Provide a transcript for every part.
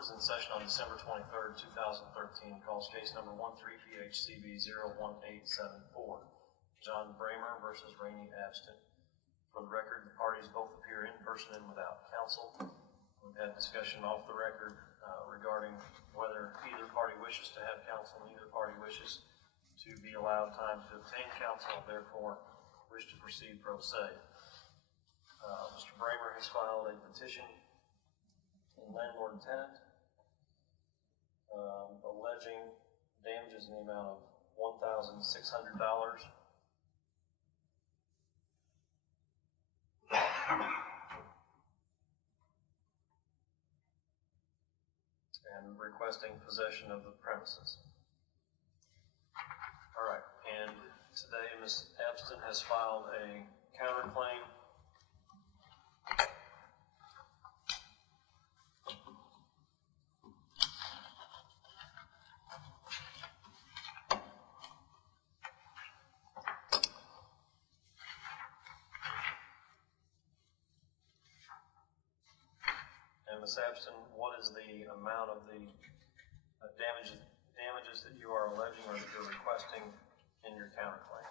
Court is in session on December 23rd, 2013. Calls case number 13-PHCB-01874. John Bramer versus Rainey Abston. For the record, the parties both appear in person and without counsel. We've had discussion off the record regarding whether either party wishes to have counsel, neither party wishes to be allowed time to obtain counsel, therefore wish to proceed pro se. Mr. Bramer has filed a petition in landlord and tenant alleging damages in the amount of $1,600 and requesting possession of the premises. All right, and today Ms. Abston has filed a counterclaim Ms. Abston, what is the amount of the damages that you are alleging or that you're requesting in your counterclaim?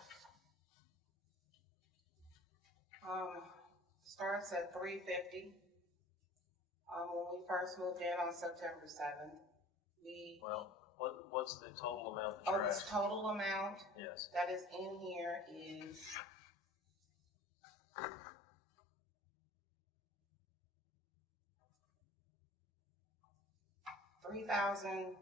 Starts at $350. When we first moved in on September 7th, what's the total amount that you're asking? The total amount yes. that is in here is $3,025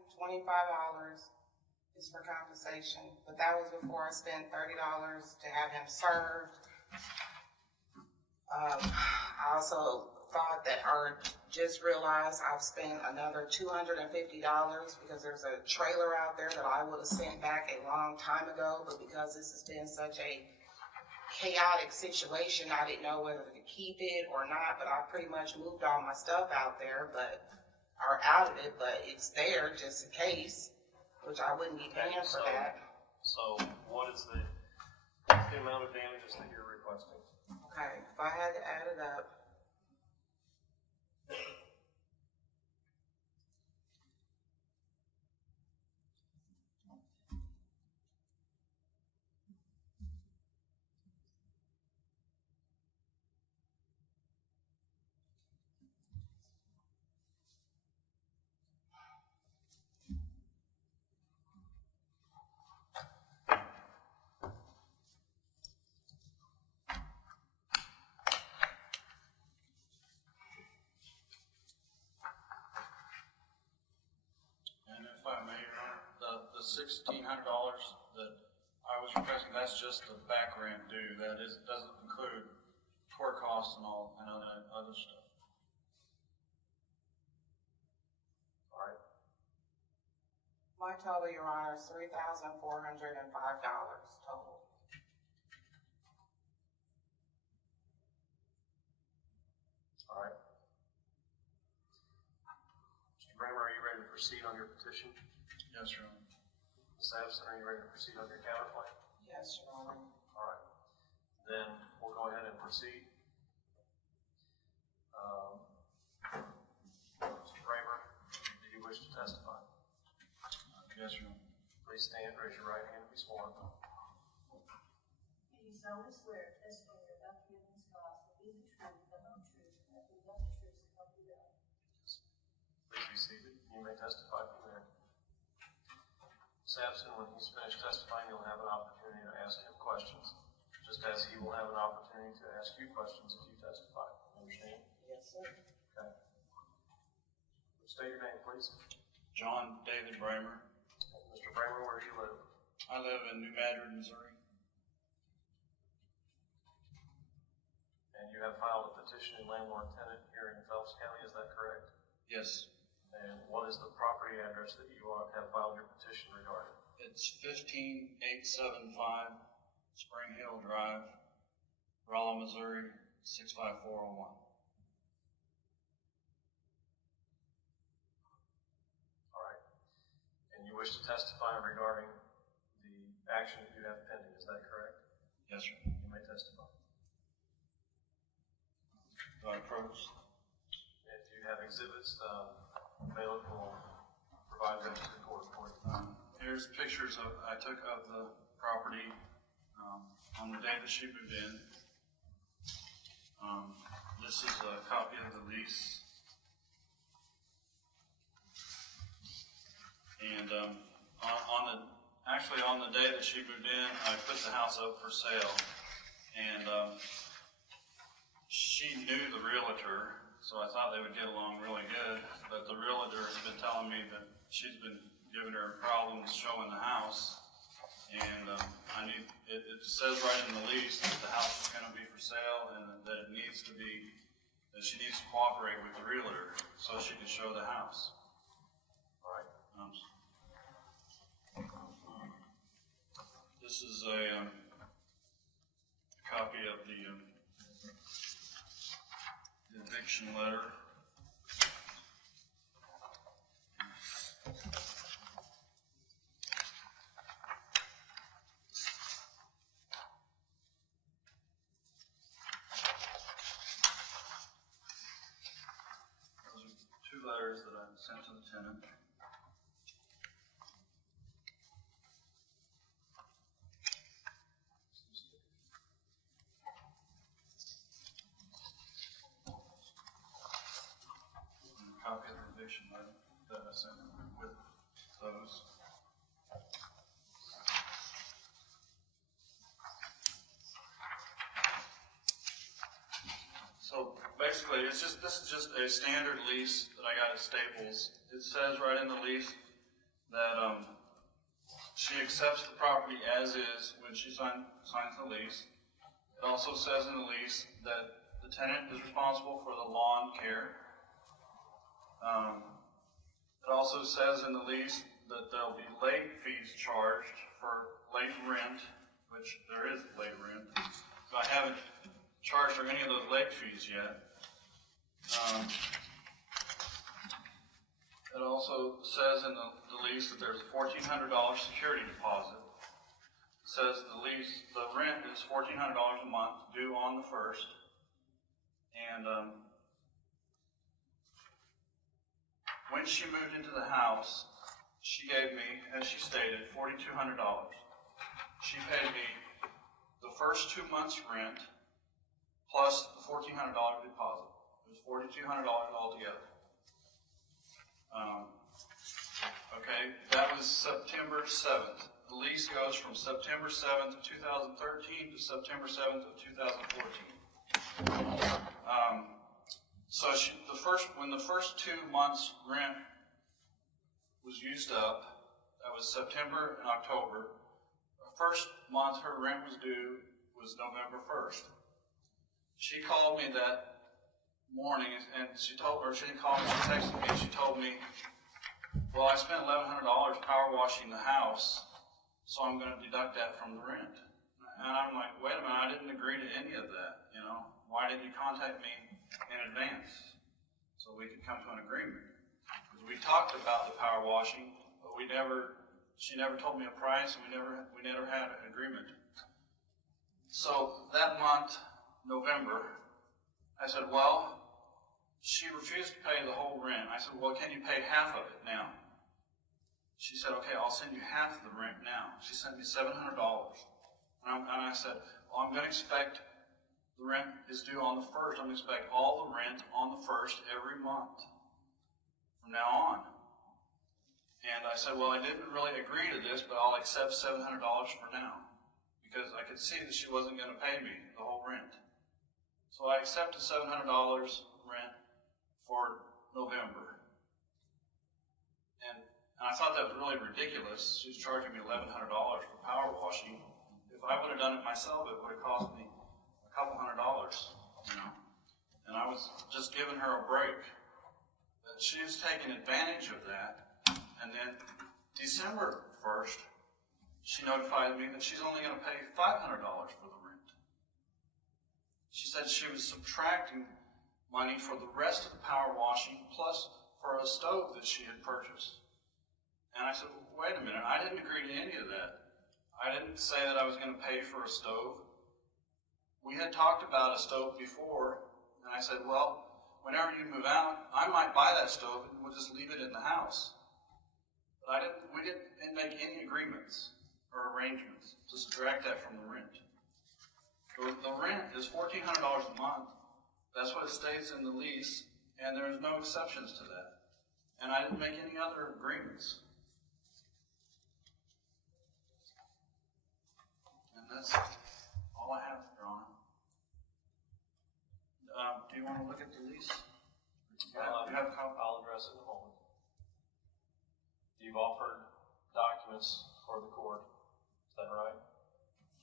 is for compensation, but that was before I spent $30 to have him served. I also thought that, or just realized I've spent another $250 because there's a trailer out there that I would have sent back a long time ago, but because this has been such a chaotic situation, I didn't know whether to keep it or not, but I pretty much moved all my stuff out there, or out of it, but it's there just in case, which I wouldn't be paying for that. So what's the amount of damages that you're requesting? Okay, if I had to add it up, the $1,600 that I was requesting, that's just the back rent due. That doesn't include court costs and all and other stuff. All right. my total, Your Honor, is $3,405 total. All right. Mr. Bramer, are you ready to proceed on your petition? Yes, Your Honor. Ms. Abston, are you ready to proceed on your counterclaim? Yes, Your Honor. All right. Then we'll go ahead and proceed. Mr. Bramer, do you wish to testify? Yes, Your Honor. Please stand, raise your right hand, and be sworn. Do you solemnly swear testimony you're about to give in this cause will be the truth, the whole truth, and nothing but the truth to help you God? Please be seated. You may testify from there. Ms. Abston, when he's finished testifying, you'll have an opportunity to ask him questions, just as he will have an opportunity to ask you questions if you testify. Understand? Yes, sir. Okay. State your name, please. John David Bramer. Mr. Bramer, where do you live? I live in New Madrid, Missouri. And you have filed a petition in landlord tenant here in Phelps County, is that correct? Yes. And what is the property address that you have filed your petition regarding? It's 15875 Spring Hill Drive, Rolla, Missouri, 65401. All right. And you wish to testify regarding the action that you have pending, is that correct? Yes, sir. You may testify. Do I approach? If you have exhibits, Bailiff will provide those to the court for you. Here's pictures I took of the property on the day that she moved in. This is a copy of the lease. And actually on the day that she moved in, I put the house up for sale. And she knew the realtor, so I thought they would get along really good. But the realtor has been telling me that she's been giving her problems showing the house. And it says right in the lease that the house is going to be for sale and that it needs to be, that she needs to cooperate with the realtor so she can show the house. All right. This is a copy of the eviction letter. Those are two letters that I sent to the tenant. Copy of the eviction letter that I sent with those. So basically, this is just a standard lease that I got at Staples. It says right in the lease that she accepts the property as is when she signs the lease. It also says in the lease that the tenant is responsible for the lawn care. It also says in the lease that there'll be late fees charged for late rent, which there is late rent. But I haven't charged her any of those late fees yet. It also says in the lease that there's a $1,400 security deposit. It says the rent is $1,400 a month, due on the 1st. And when she moved into the house, she gave me, as she stated, $4,200. She paid me the first 2 months' rent plus the $1,400 deposit. It was $4,200 altogether. Okay, that was September 7th. The lease goes from September 7th of 2013 to September 7th of 2014. So when the first 2 months' rent was used up, that was September and October. The first month her rent was due was November 1st. She called me that morning, and she didn't call me, she texted me, and she told me, well, I spent $1,100 power washing the house, so I'm going to deduct that from the rent. And I'm like, wait a minute, I didn't agree to any of that, you know. Why didn't you contact me in advance so we could come to an agreement? Because we talked about the power washing, but she never told me a price, and we never had an agreement. So that month, November, I said, well, she refused to pay the whole rent. I said, well, can you pay half of it now? She said, okay, I'll send you half of the rent now. She sent me $700. And I said, well, I'm going to expect the rent is due on the 1st. I'm going to expect all the rent on the 1st every month from now on. And I said, well, I didn't really agree to this, but I'll accept $700 for now, because I could see that she wasn't going to pay me the whole rent. So I accepted $700 rent for November. And I thought that was really ridiculous. She was charging me $1,100 for power washing. If I would have done it myself, it would have cost me a couple $100, you know. And I was just giving her a break. But she was taking advantage of that. And then December 1st, she notified me that she's only going to pay $500 for the rent. She said she was subtracting money for the rest of the power washing plus for a stove that she had purchased. And I said, well, wait a minute, I didn't agree to any of that. I didn't say that I was going to pay for a stove. We had talked about a stove before, and I said, well, whenever you move out, I might buy that stove and we'll just leave it in the house. But we didn't make any agreements or arrangements to subtract that from the rent. The rent is $1,400 a month. That's what it states in the lease, and there's no exceptions to that. And I didn't make any other agreements. And that's all I have, Your Honor. Do you want to look at the lease? Do you have a copy? I'll address it in a moment. You've offered documents for the court. Is that right?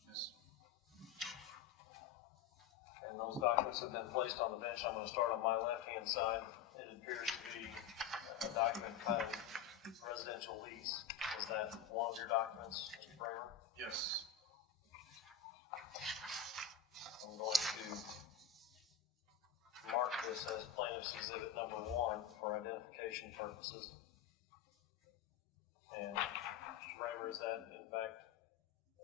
Yes. And those documents have been placed on the bench. I'm going to start on my left-hand side. It appears to be a document titled residential lease. Is that one of your documents, Mr. Bramer? Yes. I'm going to mark this as plaintiff's exhibit number 1 for identification purposes. And Mr. Bramer, is that in fact,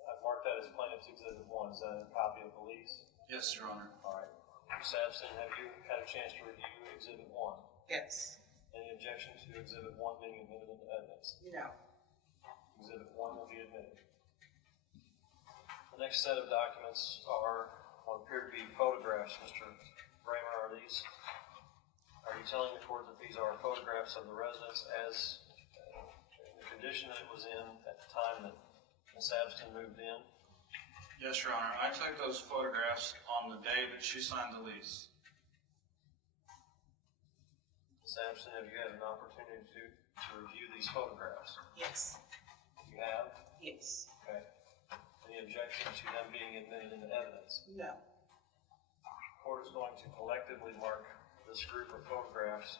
I've marked that as plaintiff's exhibit 1. Is that a copy of the lease? Yes, Your Honor. All right. Ms. Sampson, have you had a chance to review exhibit 1? Yes. Any objection to exhibit 1 being admitted into evidence? No. Exhibit 1 will be admitted. The next set of documents are what appear to be photographs. Mr. Bramer, are you telling the court that these are photographs of the residence as in the condition that it was in at the time that Ms. Abston moved in? Yes, Your Honor. I took those photographs on the day that she signed the lease. Ms. Abston, have you had an opportunity to review these photographs? Yes. You have? Yes. Okay. Any objection to them being admitted into evidence? No. The court is going to collectively mark this group of photographs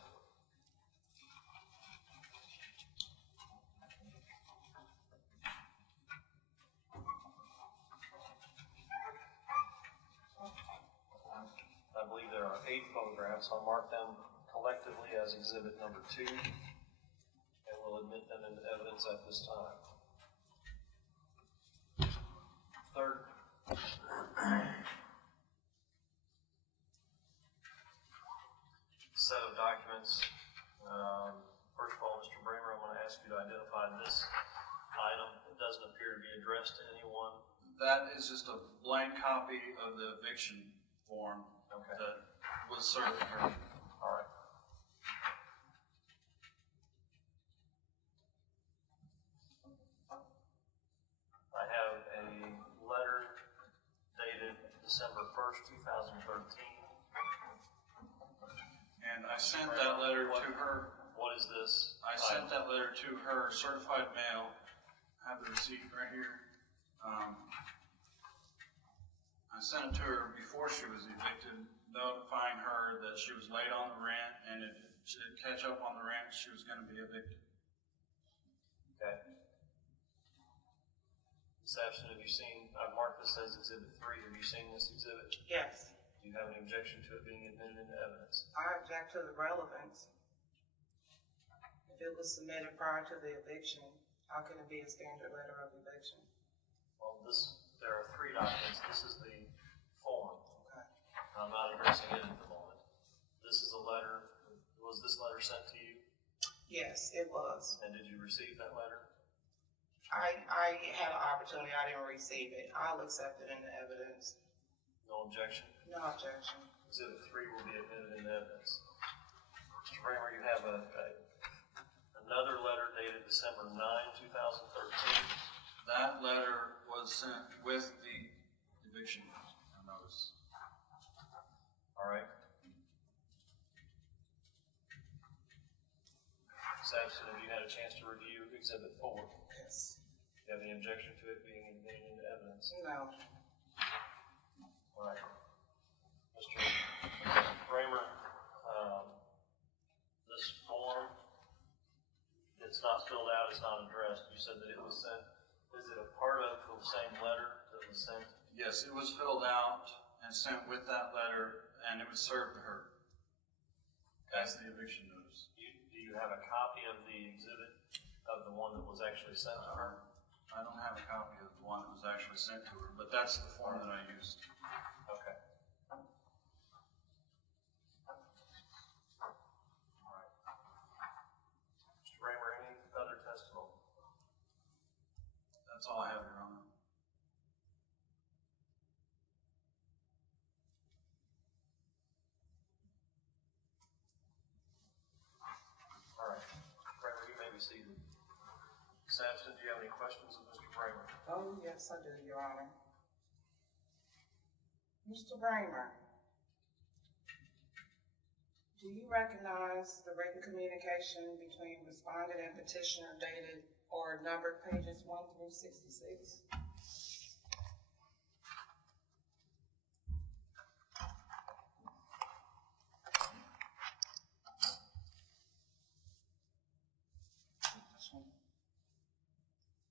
I believe there are 8 photographs. I'll mark them collectively as exhibit number 2, and we'll admit them into evidence at this time. Third set of documents. First of all, Mr. Bramer, I'm going to ask you to identify this item. It doesn't appear to be addressed to anyone. That is just a blank copy of the eviction form that was served to her. All right. I have a letter dated December 1st, 2013. And I sent that letter to her. What is this? I sent that letter to her certified mail. I have the receipt right here. I sent it to her before she was evicted, notifying her that she was late on the rent, and if she didn't catch up on the rent, she was going to be evicted. Okay. Ms. Abston, have you seen, I've marked this as exhibit 3. Have you seen this exhibit? Yes. Do you have any objection to it being admitted into evidence? I object to the relevance. If it was submitted prior to the eviction, how can it be a standard letter of eviction? Well, there are 3 documents. This is the form. Okay. I'm not addressing it at the moment. This is a letter. Was this letter sent to you? Yes, it was. And did you receive that letter? I had an opportunity. I didn't receive it. I'll accept it into evidence. No objection? No objection. Exhibit 3 will be admitted into evidence. Mr. Bramer, you have another letter dated December 9, 2013. That letter was sent with the eviction notice. All right. Ms. Abston, have you had a chance to review exhibit 4? Yes. Do you have any objection to it being admitted into evidence? No. All right. Mr. Bramer, this form, it's not filled out, it's not addressed. You said that it was sent. Is it a part of the same letter that was sent? Yes, it was filled out and sent with that letter, and it was served to her as the eviction notice. Do you have a copy of the exhibit of the one that was actually sent to her? I don't have a copy of the one that was actually sent to her, but that's the form that I used. Okay. Ms. Abston, do you have any questions of Mr. Bramer? Oh, yes, I do, Your Honor. Mr. Bramer, do you recognize the written communication between respondent and petitioner dated or numbered pages 1 through 66?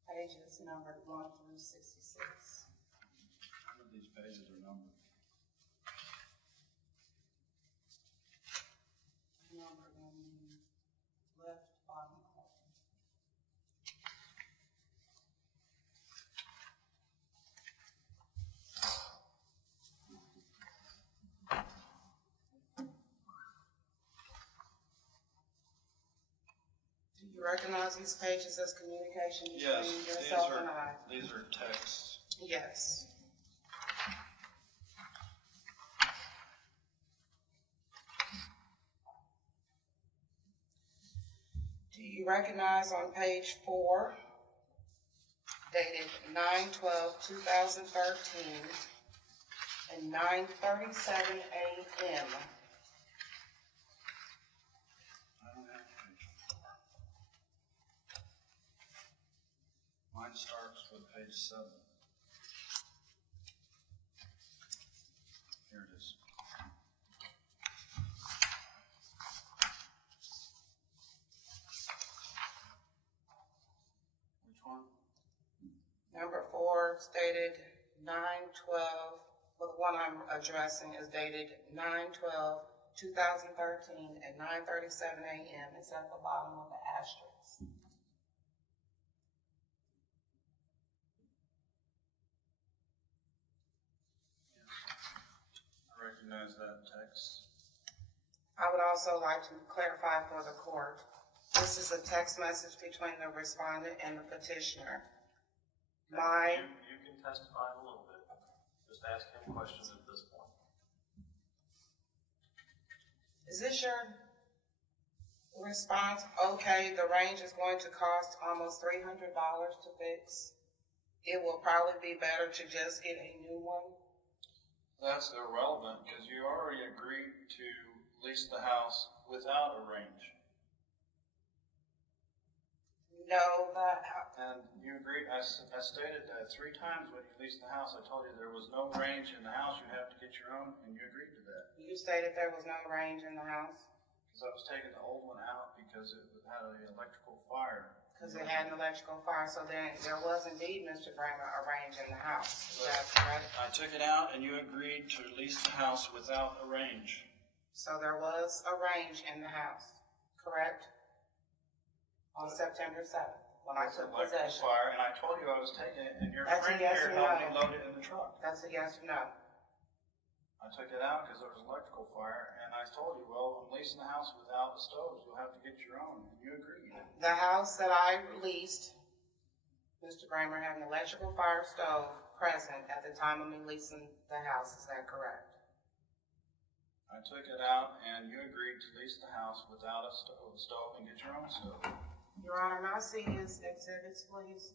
Pages numbered 1 through 66. None of these pages are numbered. Numbered on the left bottom corner. Do you recognize these pages as communication Yes, between these yourself and I? are texts. Yes. Do you recognize on page 4, dated 9/12/2013 and 9:37 a.m.? I don't have page 4. Mine starts with page 7. Here it is. Which one? Number 4 stated 9/12. Well, the one I'm addressing is dated 9/12/2013 at 9:37 a.m. It's at the bottom of the asterisk. I recognize that text. I would also like to clarify for the court, this is a text message between the respondent and the petitioner. You can testify in a little bit. Just ask him questions at this point. Is this your response? Okay, the range is going to cost almost $300 to fix. It will probably be better to just get a new one. That's irrelevant because you already agreed to lease the house without a range. No, And you agreed, I stated that 3 times when you leased the house. I told you there was no range in the house, you have to get your own, and you agreed to that. you stated there was no range in the house Because I was taking the old one out because it had an electrical fire. because it had an electrical fire. So then there was indeed, Mr. Bramer, a range in the house. Is that correct? I took it out and you agreed to lease the house without a range. So there was a range in the house, correct? On September 7th, when I took Electrical possession. fire, and I told you I was taking it, and your That's a friend yes here or helped no? me load it in the truck. That's a yes or no? I took it out because there was electrical fire, and I told you, well, I'm leasing the house without the stoves. You'll have to get your own, and you agreed. The house that I leased, Mr. Bramer, had an electrical fire stove present at the time of me leasing the house. Is that correct? I took it out, and you agreed to lease the house without a stove and get your own stove. Your Honor, may I see his exhibits, please?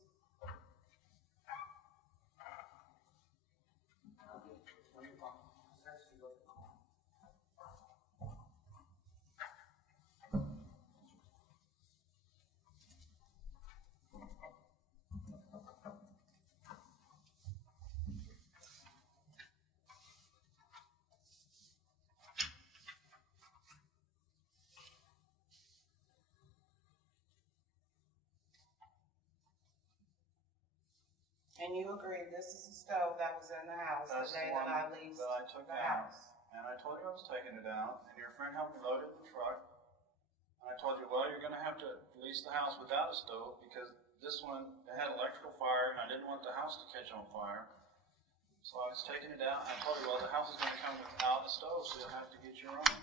And you agreed this is the stove that was in the house the That's day the one that I leased that I took the out. house. And I told you I was taking it out, and your friend helped me load it in the truck. And I told you, well, you're going to have to lease the house without a stove because this one had electrical fire, and I didn't want the house to catch on fire. So I was taking it out, and I told you, well, the house is going to come without a stove, so you'll have to get your own.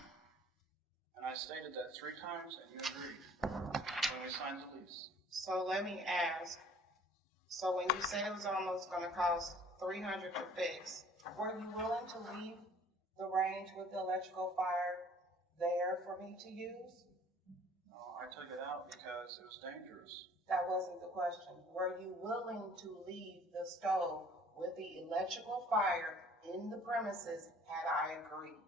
And I stated that 3 times, and you agreed when we signed the lease. So let me ask, so when you said it was almost gonna cost $300 to fix, were you willing to leave the range with the electrical fire there for me to use? No, I took it out because it was dangerous. That wasn't the question. Were you willing to leave the stove with the electrical fire in the premises had I agreed?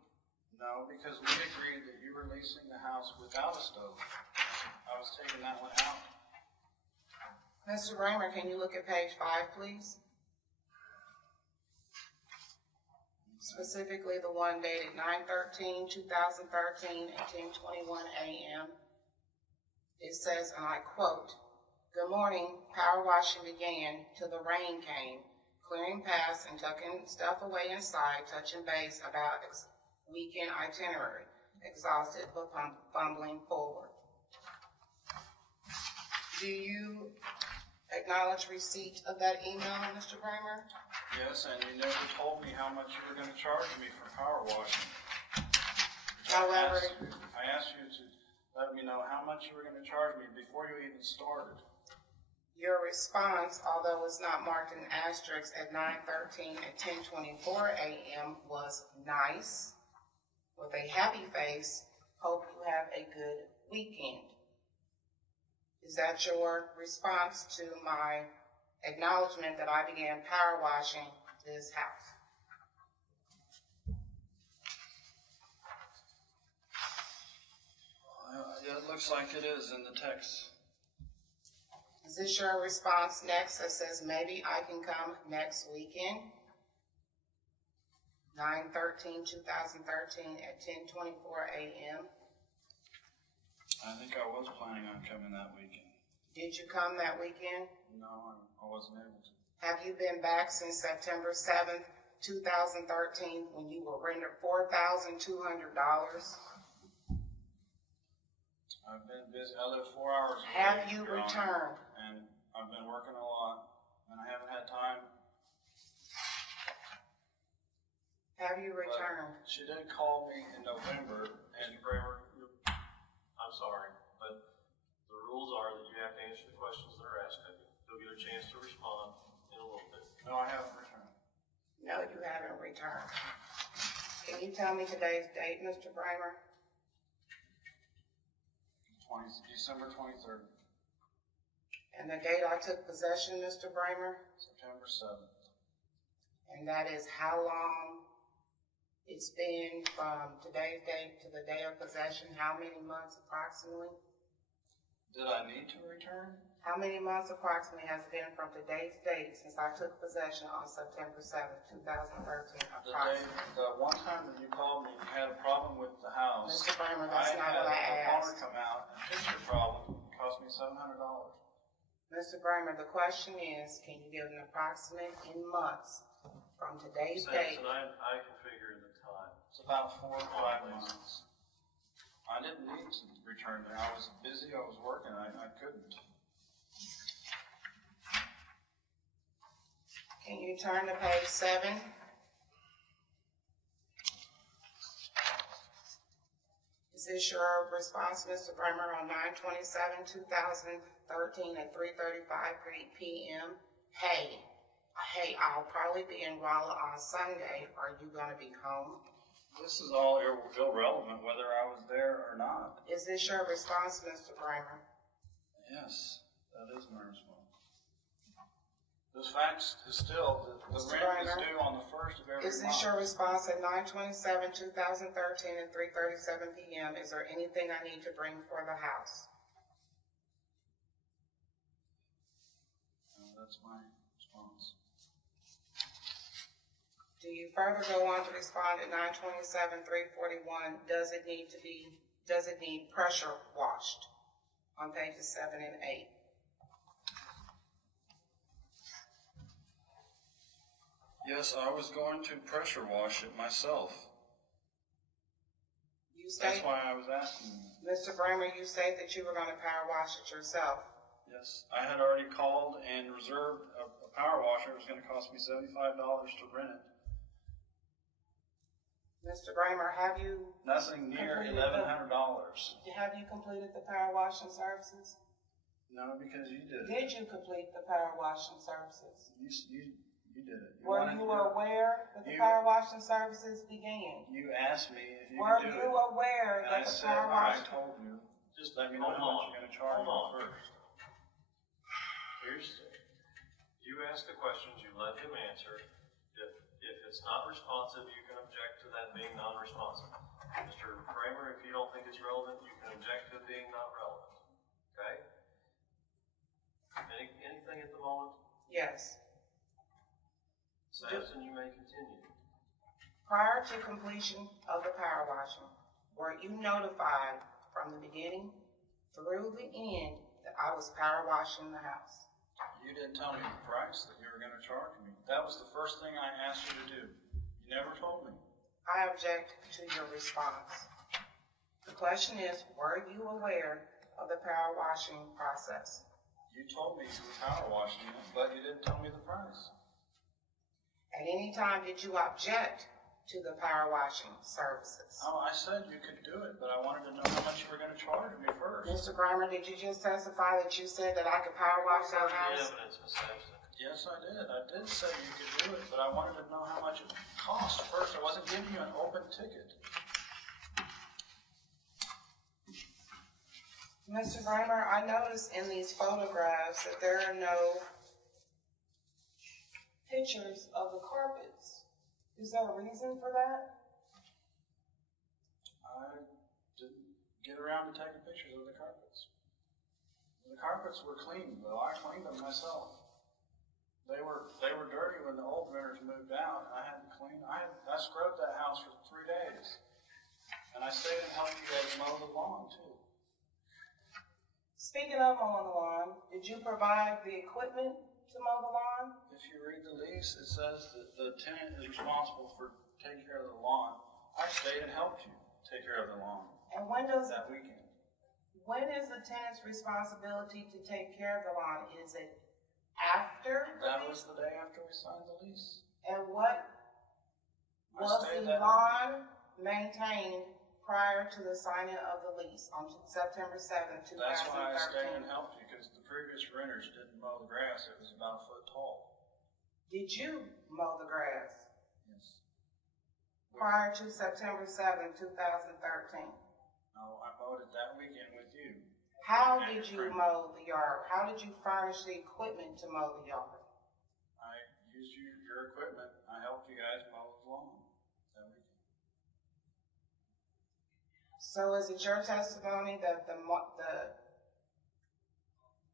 No, because we agreed that you were leasing the house without a stove. I was taking that one out. Mr. Raymer, can you look at page 5, please? Specifically the one dated 9/13/2013 at 10:21 a.m. It says, and I quote, "Good morning, power washing began till the rain came, clearing paths and tucking stuff away inside, touching base about weekend itinerary, exhausted but fumbling forward." Do you acknowledge receipt of that email, Mr. Bramer? Yes, and you never told me how much you were going to charge me for power washing. However, I asked you to let me know how much you were going to charge me before you even started. your response, although it's not marked in asterisk at 9:13 at 10:24 a.m., was nice, with a happy face, hope you have a good weekend. Is that your response to my acknowledgement that I began power washing this house? Yeah, it looks like it is in the text. Is this your response next that says maybe I can come next weekend? 9/13/2013 at 10:24 a.m. I think I was planning on coming that weekend. Did you come that weekend? No, I wasn't able to. Have you been back since September 7th, 2013, when you were rendered $4,200? I've been busy. I live 4 hours away. Have you Your Honor, returned? and I've been working a lot, and I haven't had time. Have you But returned? she did call me in November, and Mr. Bramer, I'm sorry, but the rules are that you have to answer the questions that are asked of you. You'll get a chance to respond in a little bit. no, I haven't returned. No, you haven't returned. Can you tell me today's date, Mr. Bramer? December 23rd, And the date I took possession, Mr. Bramer? September 7th. And that is how long it's been from today's date to the day of possession? How many months approximately? Did I need to return? How many months approximately has it been from today's date since I took possession on September 7th, 2013? The one time that you called me, you had a problem with the house. Mr. Bramer, that's not what I had a asked. plumber come out and fix your problem. It cost me $700. Mr. Bramer, the question is, can you give an approximate in months from today's date? And I can figure the time. It's about 4 or 5 months. I didn't need to return there. I was busy. I was working. I couldn't. Can you turn to page 7? Is this your response, Mr. Bramer, on 9/27/2013 at 3:35 p.m.? Hey, I'll probably be in Rolla on Sunday. Are you going to be home? This is all irrelevant whether I was there or not. Is this your response, Mr. Bramer? Yes, that is my response. The fact is still that the Mr. rent is Bramer, due on the first of every Is month. this your response at 9/27/2013 at 3:37 p.m.? Is there anything I need to bring for the house? That's my response. Do you further go on to respond at 9/27/341? Does it need pressure washed? On pages 7 and 8. Yes, I was going to pressure wash it myself. You That's state, why I was asking you. Mr. Bramer, you state that you were going to power wash it yourself. Yes, I had already called and reserved a power washer. It was going to cost me $75 to rent it. Mr. Bramer, have you Nothing near $1,100. completed the power washing services? No, because you did it. Did you complete the power washing services? You did it. Were you aware that the You- power washing services began? You asked me if you Were could do you it. aware And I that the said, power I washing... told you. Just let me know how much you're going to charge me first. You ask the questions, you let him answer. If it's not responsive, you can object to that being non-responsive. Mr. Kramer, if you don't think it's relevant, you can object to it being not relevant. Okay? Anything at the moment? Yes. Sampson, you may continue. Prior to completion of the power washing, were you notified from the beginning through the end that I was power washing the house? You didn't tell me the price that you were going to charge me. That was the first thing I asked you to do. You never told me. I object to your response. The question is, were you aware of the power washing process? You told me you were power washing it, but you didn't tell me the price. At any time, did you object to the power washing services? Oh, I said you could do it, but I wanted to know how much you were going to charge me first. Mr. Grimer, did you just testify that you said that I could power wash that The house? evidence, Ms. Sampson. Yes, I did. I did say you could do it, but I wanted to know how much it cost first. I wasn't giving you an open ticket. Mr. Grimer, I noticed in these photographs that there are no pictures of the carpets. Is there a reason for that? I didn't get around to taking pictures of the carpets. The carpets were clean, though. I cleaned them myself. They were dirty when the old renters moved out, and I had to clean. I scrubbed that house for 3 days, and I stayed and helped you guys mow the lawn too. Speaking of mowing the lawn, did you provide the equipment to mow the lawn? If you read the lease, it says that the tenant is responsible for taking care of the lawn. I stayed and helped you take care of the lawn. And when is that weekend? When is the tenant's responsibility to take care of the lawn? Is it after the That lease? was the day after we signed the lease. And what I was stayed the that lawn maintained prior to the signing of the lease on September 7th, 2013? That's why I stayed and helped you, because the previous renters didn't mow the grass. It was about a foot tall. Did you mow the grass Yes. prior to September 7th, 2013? No, I mowed it that weekend with you. How And did you your friend. mow the yard? How did you furnish the equipment to mow the yard? I used your equipment. I helped you guys mow the lawn that weekend. So is it your testimony that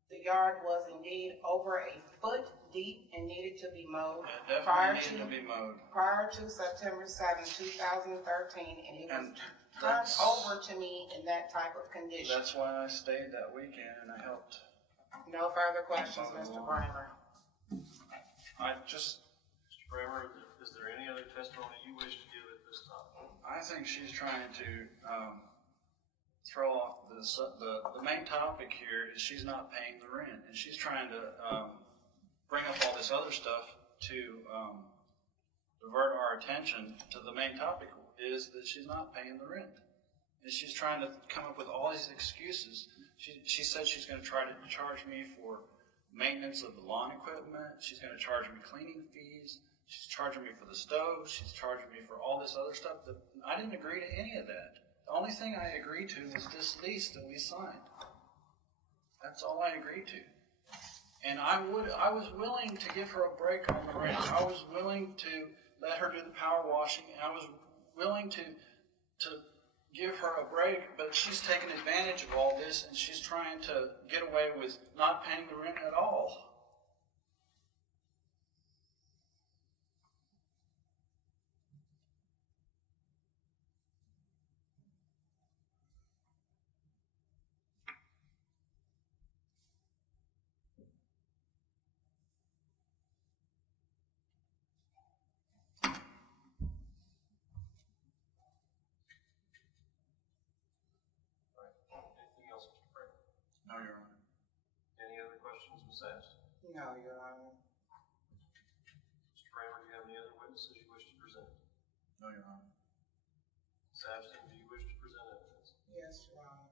the yard was indeed over a foot deep and needed to be mowed It definitely needed to be mowed. prior to September 7, 2013, and it was And turned that's, over to me in that type of condition? that's why I stayed that weekend and I helped. No further questions, Mow the Mr. lawn. Bramer. I just, Mr. Bramer, is there any other testimony you wish to give at this time? I think she's trying to throw off the main topic here is she's not paying the rent, and she's trying to bring up all this other stuff to divert our attention to the main topic is that she's not paying the rent, and she's trying to come up with all these excuses. She said she's going to try to charge me for maintenance of the lawn equipment. She's going to charge me cleaning fees. She's charging me for the stove. She's charging me for all this other stuff. That I didn't agree to any of that. The only thing I agreed to was this lease that we signed. That's all I agreed to. And I was willing to give her a break on the rent. I was willing to let her do the power washing. And I was willing to give her a break, but she's taking advantage of all this, and she's trying to get away with not paying the rent at all. Anything else, Mr. Bramer? No, Your Honor. Any other questions, Ms. Sampson? No, Your Honor. Mr. Bramer, do you have any other witnesses you wish to present? No, Your Honor. Ms. Sampson, do you wish to present evidence? Yes, Your Honor.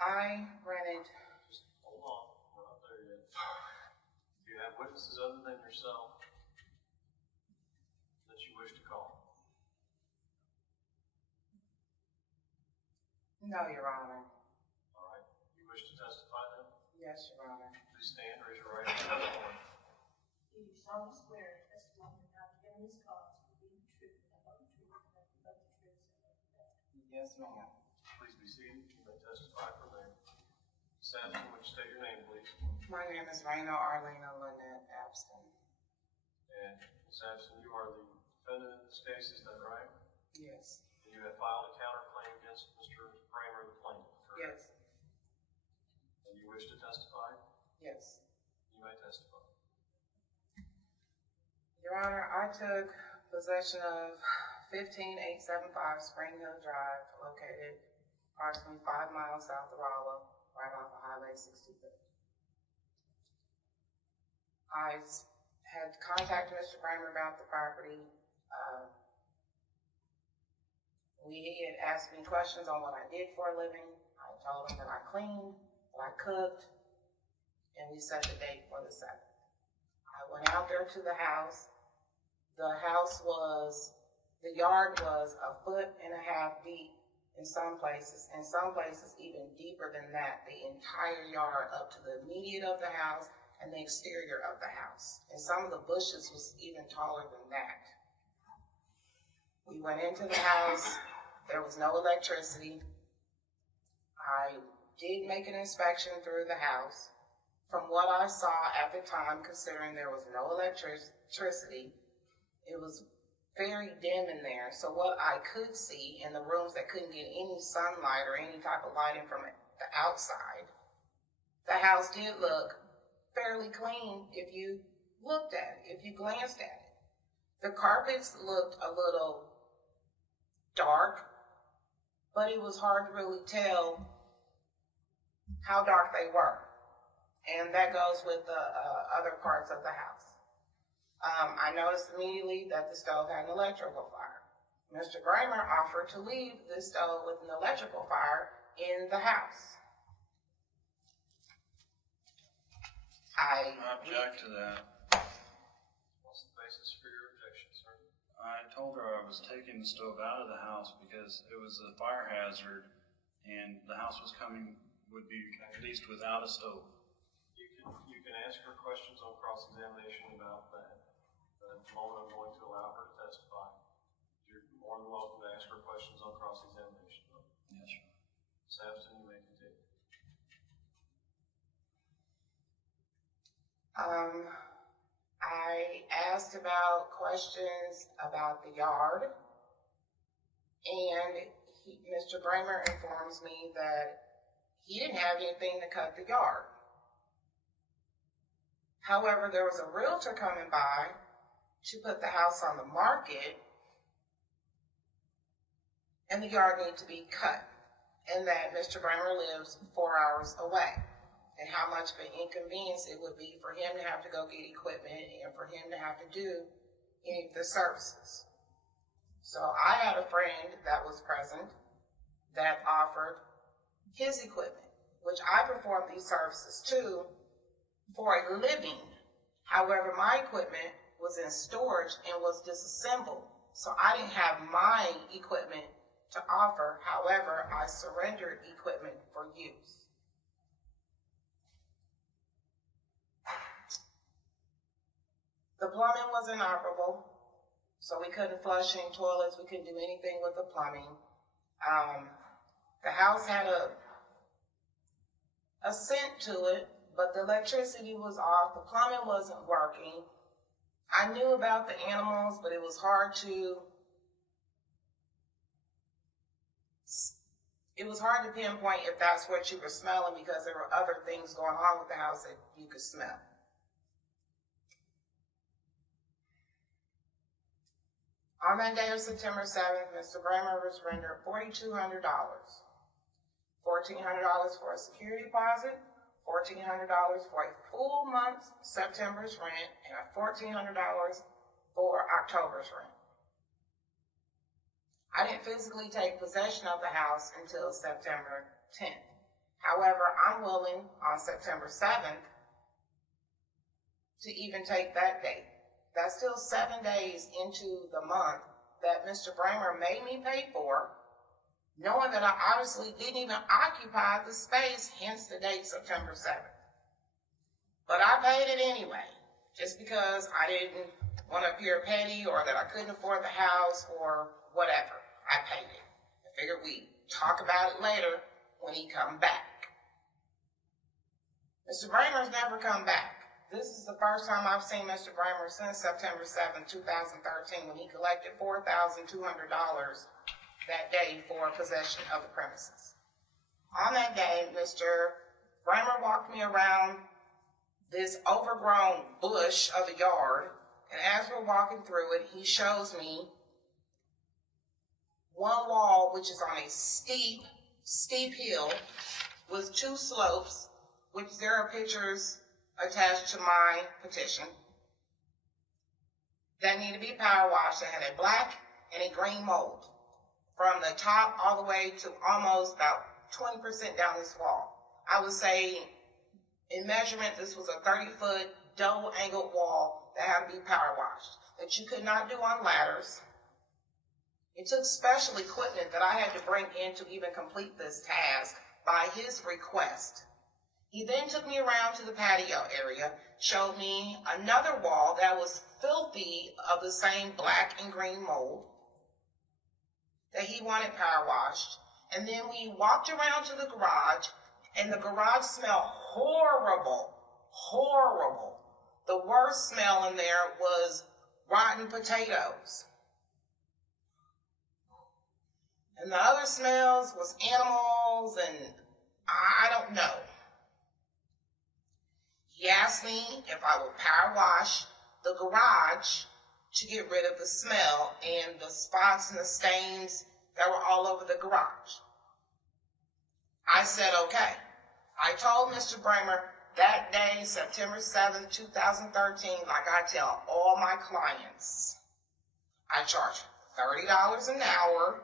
I rented. Just hold on, we're not there yet. Do you have witnesses other than yourself that you wish to call? No, Your Honor. All right. You wish to testify then? Yes, Your Honor. Please stand, raise your right hand. Do you solemnly swear the testimony you're about to give in this cause will be the truth, the whole truth, and nothing but the truth, so help you God? Yes, ma'am. Please be seated. You may testify from there. Sampson, would you state your name, please? My name is Raina Arlena Lynette Abston. And Sampson, you are the defendant in this case, is that right? Yes. And you have filed a counterclaim against Mr. Bramer, the plaintiff, correct? Yes. And you wish to testify? Yes. You may testify. Your Honor, I took possession of 15875 Spring Hill Drive, located approximately 5 miles south of Rolla, right off of Highway 63. I had contacted Mr. Bramer about the property. He had asked me questions on what I did for a living. I told him that I cleaned, that I cooked, and we set the date for the 7th. I went out there to the house. The yard was 1.5 feet deep in some places even deeper than that. The entire yard up to the immediate of the house and the exterior of the house. And some of the bushes was even taller than that. We went into the house. There was no electricity. I did make an inspection through the house. From what I saw at the time, considering there was no electricity, it was very dim in there. So what I could see in the rooms that couldn't get any sunlight or any type of lighting from the outside, the house did look fairly clean if you looked at it, if you glanced at it. The carpets looked a little dark, but it was hard to really tell how dark they were. And that goes with the other parts of the house. I noticed immediately that the stove had an electrical fire. Mr. Bramer offered to leave the stove with an electrical fire in the house. I object to that. What's the basis for your objection, sir? I told her I was taking the stove out of the house because it was a fire hazard and the house would be leased without a stove. You can ask her questions on cross-examination about that. But at the moment, I'm going to allow her to testify. You're more than welcome to ask her questions on cross-examination. Yes, sir. Sampson, you may continue. I asked about questions about the yard, and Mr. Bramer informs me that he didn't have anything to cut the yard. However, there was a realtor coming by to put the house on the market, and the yard needed to be cut, and that Mr. Bramer lives 4 hours away, and how much of an inconvenience it would be for him to have to go get equipment and for him to have to do any of the services. So I had a friend that was present that offered his equipment, which I performed these services to for a living. However, my equipment was in storage and was disassembled, so I didn't have my equipment to offer. However, I surrendered equipment for use. The plumbing was inoperable, so we couldn't flush any toilets. We couldn't do anything with the plumbing. The house had a scent to it, but the electricity was off. The plumbing wasn't working. I knew about the animals, but it was hard to pinpoint if that's what you were smelling, because there were other things going on with the house that you could smell. On that day of September 7th, Mr. Bramer was rendered $4,200. $1,400 for a security deposit, $1,400 for a full month's September's rent, and $1,400 for October's rent. I didn't physically take possession of the house until September 10th. However, I'm willing on September 7th to even take that date. That's still 7 days into the month that Mr. Bramer made me pay for, knowing that I obviously didn't even occupy the space, hence the date September 7th. But I paid it anyway, just because I didn't want to appear petty or that I couldn't afford the house or whatever. I paid it. I figured we'd talk about it later when he come back. Mr. Bramer's never come back. This is the first time I've seen Mr. Bramer since September 7, 2013, when he collected $4,200 that day for possession of the premises. On that day, Mr. Bramer walked me around this overgrown bush of a yard, and as we're walking through it, he shows me one wall, which is on a steep hill with two slopes, which there are pictures attached to my petition, that need to be power washed. That had a black and a green mold from the top all the way to almost about 20% down this wall. I would say in measurement, this was a 30-foot double angled wall that had to be power washed, that you could not do on ladders. It took special equipment that I had to bring in to even complete this task by his request. He then took me around to the patio area, showed me another wall that was filthy of the same black and green mold that he wanted power washed. And then we walked around to the garage, and the garage smelled horrible, horrible. The worst smell in there was rotten potatoes. And the other smells was animals, and I don't know. He asked me if I would power wash the garage to get rid of the smell and the spots and the stains that were all over the garage. I said, okay. I told Mr. Bramer that day, September 7th, 2013, like I tell all my clients, I charge $30 an hour,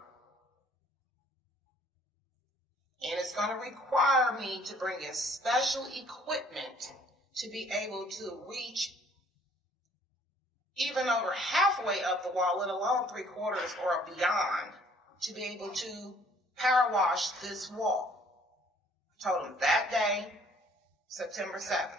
and it's going to require me to bring in special equipment to be able to reach even over halfway up the wall, let alone 3/4 or beyond, to be able to power wash this wall. I told him that day, September 7th.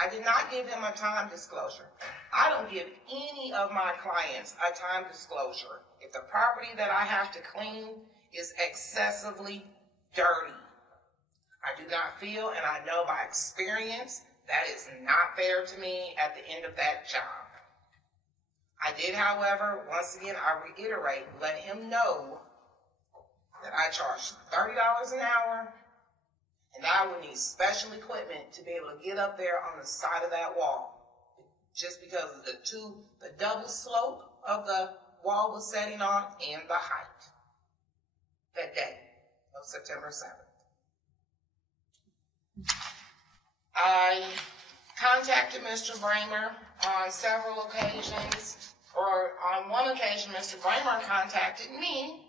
I did not give him a time disclosure. I don't give any of my clients a time disclosure if the property that I have to clean is excessively dirty. I do not feel, and I know by experience, that is not fair to me at the end of that job. I did, however, once again, I reiterate, let him know that I charge $30 an hour, and I would need special equipment to be able to get up there on the side of that wall, just because of the double slope of the wall was setting on and the height that day of September 7th. I contacted Mr. Bramer on several occasions, or on one occasion, Mr. Bramer contacted me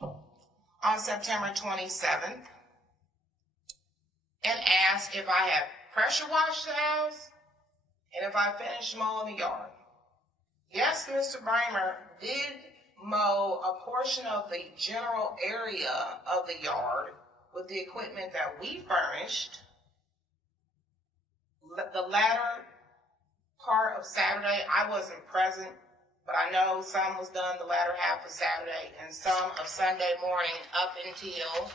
on September 27th and asked if I had pressure washed the house and if I finished mowing the yard. Yes, Mr. Bramer did mow a portion of the general area of the yard with the equipment that we furnished. The latter part of Saturday, I wasn't present, but I know some was done the latter half of Saturday and some of Sunday morning up until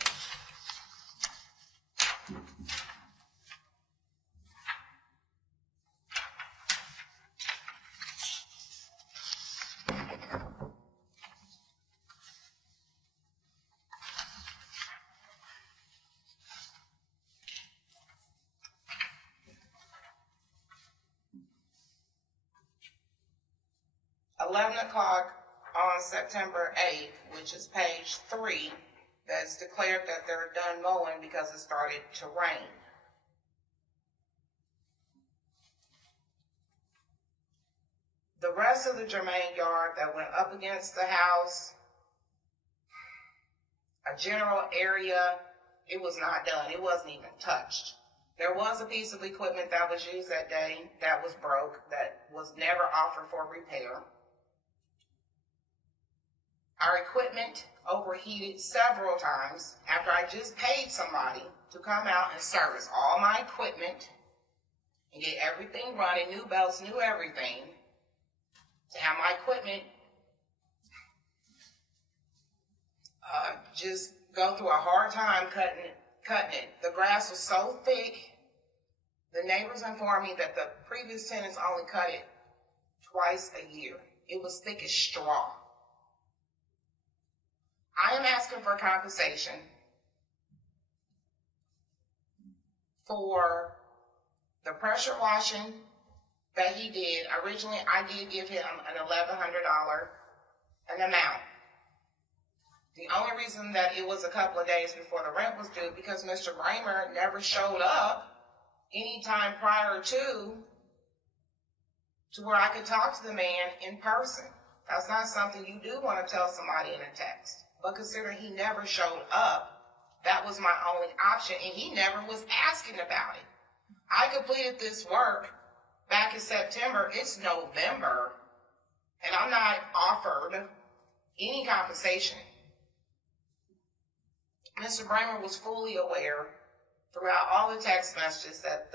$11 on September 8th, which is page 3, that's declared that they're done mowing because it started to rain. The rest of the germane yard that went up against the house, a general area, it was not done. It wasn't even touched. There was a piece of equipment that was used that day that was broke, that was never offered for repair. Our equipment overheated several times after I just paid somebody to come out and service all my equipment and get everything running, new belts, new everything, to have my equipment just go through a hard time cutting it. The grass was so thick, the neighbors informed me that the previous tenants only cut it twice a year. It was thick as straw. I am asking for compensation for the pressure washing that he did. Originally, I did give him an $1,100 an amount. The only reason that it was a couple of days before the rent was due because Mr. Bramer never showed up any time prior to where I could talk to the man in person. That's not something you do want to tell somebody in a text. But considering he never showed up, that was my only option, and he never was asking about it. I completed this work back in September. It's November, and I'm not offered any compensation. Mr. Bramer was fully aware throughout all the text messages that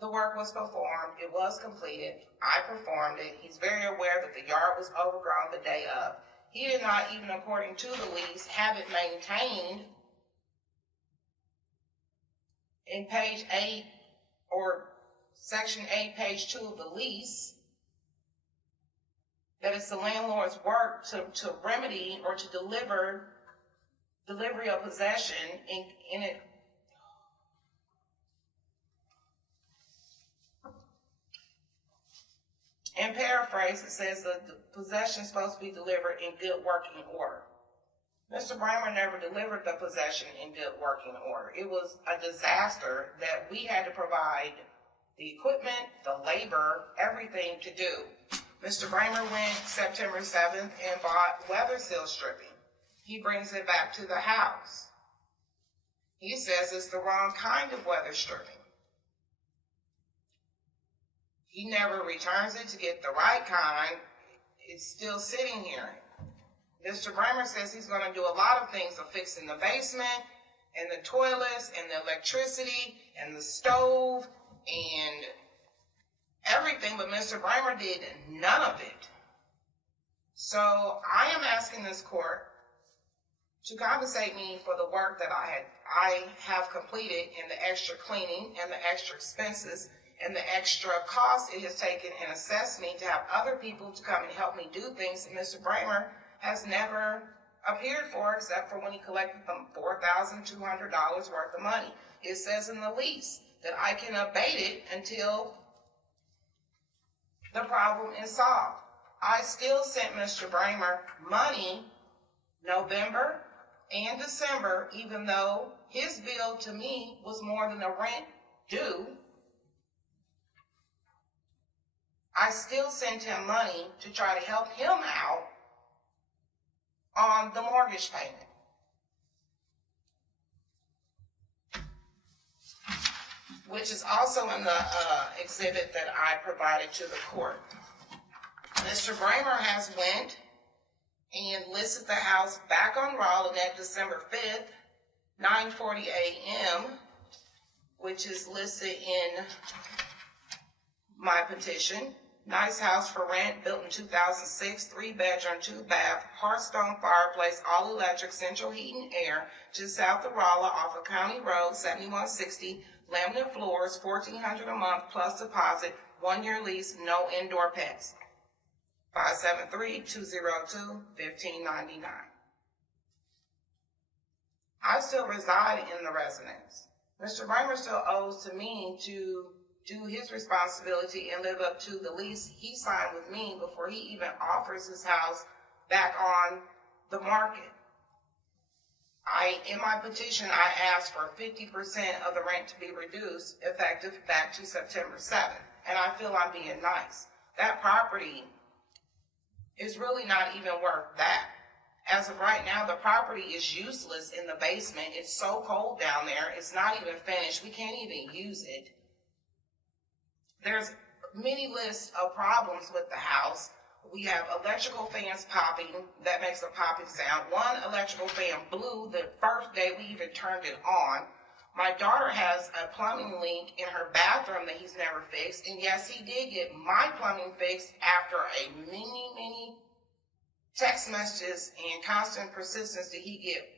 the work was performed. It was completed. I performed it. He's very aware that the yard was overgrown the day of. He did not, even according to the lease, have it maintained in page 8 or section 8, page 2 of the lease, that it's the landlord's work to remedy or to delivery of possession in it. In paraphrase, it says that the possession is supposed to be delivered in good working order. Mr. Bramer never delivered the possession in good working order. It was a disaster that we had to provide the equipment, the labor, everything to do. Mr. Bramer went September 7th and bought weather seal stripping. He brings it back to the house. He says it's the wrong kind of weather stripping. He never returns it to get the right kind. It's still sitting here. Mr. Bramer says he's going to do a lot of things of fixing the basement and the toilets and the electricity and the stove and everything, but Mr. Bramer did none of it. So I am asking this court to compensate me for the work that I have completed and the extra cleaning and the extra expenses and the extra cost it has taken and assessed me to have other people to come and help me do things that Mr. Bramer has never appeared for, except for when he collected them $4,200 worth of money. It says in the lease that I can abate it until the problem is solved. I still sent Mr. Bramer money November and December, even though his bill to me was more than the rent due. I still sent him money to try to help him out on the mortgage payment. Which is also in the exhibit that I provided to the court. Mr. Bramer has went and listed the house back on Raleigh December 5th, 9:40 a.m., which is listed in my petition. Nice house for rent, built in 2006, 3-bedroom, 2-bath, Hearthstone fireplace, all electric, central heat and air, just south of Rolla off of County Road 7160, laminate floors, $1,400 a month plus deposit, 1-year lease, no indoor pets. 573-202-1599. I still reside in the residence. Mr. Bramer still owes to me to do his responsibility and live up to the lease he signed with me before he even offers his house back on the market. In my petition, I asked for 50% of the rent to be reduced effective back to September 7th, and I feel I'm being nice. That property is really not even worth that. As of right now, the property is useless in the basement. It's so cold down there. It's not even finished. We can't even use it. There's many lists of problems with the house. We have electrical fans popping. That makes a popping sound. One electrical fan blew the first day we even turned it on. My daughter has a plumbing leak in her bathroom that he's never fixed. And yes, he did get my plumbing fixed after a many text messages and constant persistence that he get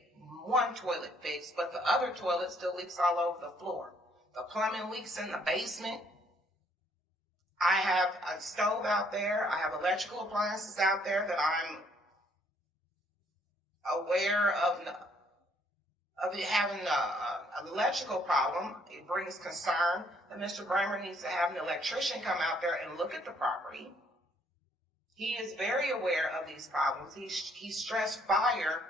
one toilet fixed, but the other toilet still leaks all over the floor. The plumbing leaks in the basement. I have a stove out there. I have electrical appliances out there that I'm aware of it having an electrical problem. It brings concern that Mr. Bramer needs to have an electrician come out there and look at the property. He is very aware of these problems. He stressed fire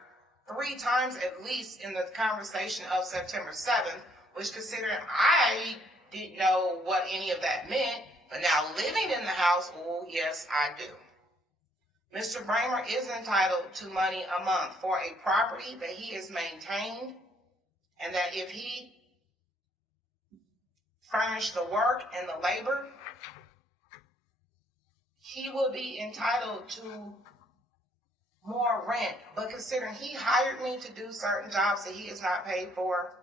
3 times at least in the conversation of September 7th, which considering I didn't know what any of that meant, but now living in the house, oh yes, I do. Mr. Bramer is entitled to money a month for a property that he has maintained, and that if he furnished the work and the labor, he will be entitled to more rent. But considering he hired me to do certain jobs that he is not paid for,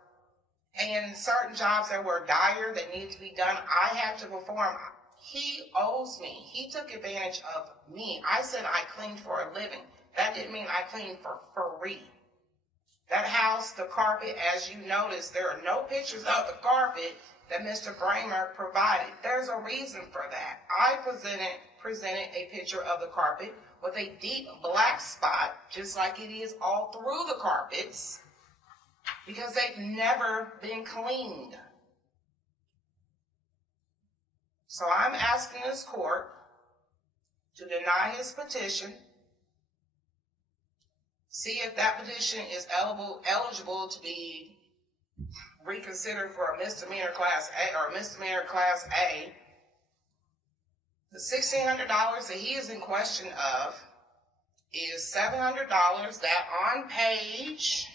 and certain jobs that were dire that need to be done, I had to perform. He owes me. He took advantage of me. I said I cleaned for a living. That didn't mean I cleaned for free. That house, the carpet, as you notice, there are no pictures of the carpet that Mr. Bramer provided. There's a reason for that. I presented a picture of the carpet with a deep black spot, just like it is all through the carpets, because they've never been cleaned. So I'm asking this court to deny his petition, see if that petition is eligible to be reconsidered for a misdemeanor class A or misdemeanor class A. The $1,600 that he is in question of is $700 that on page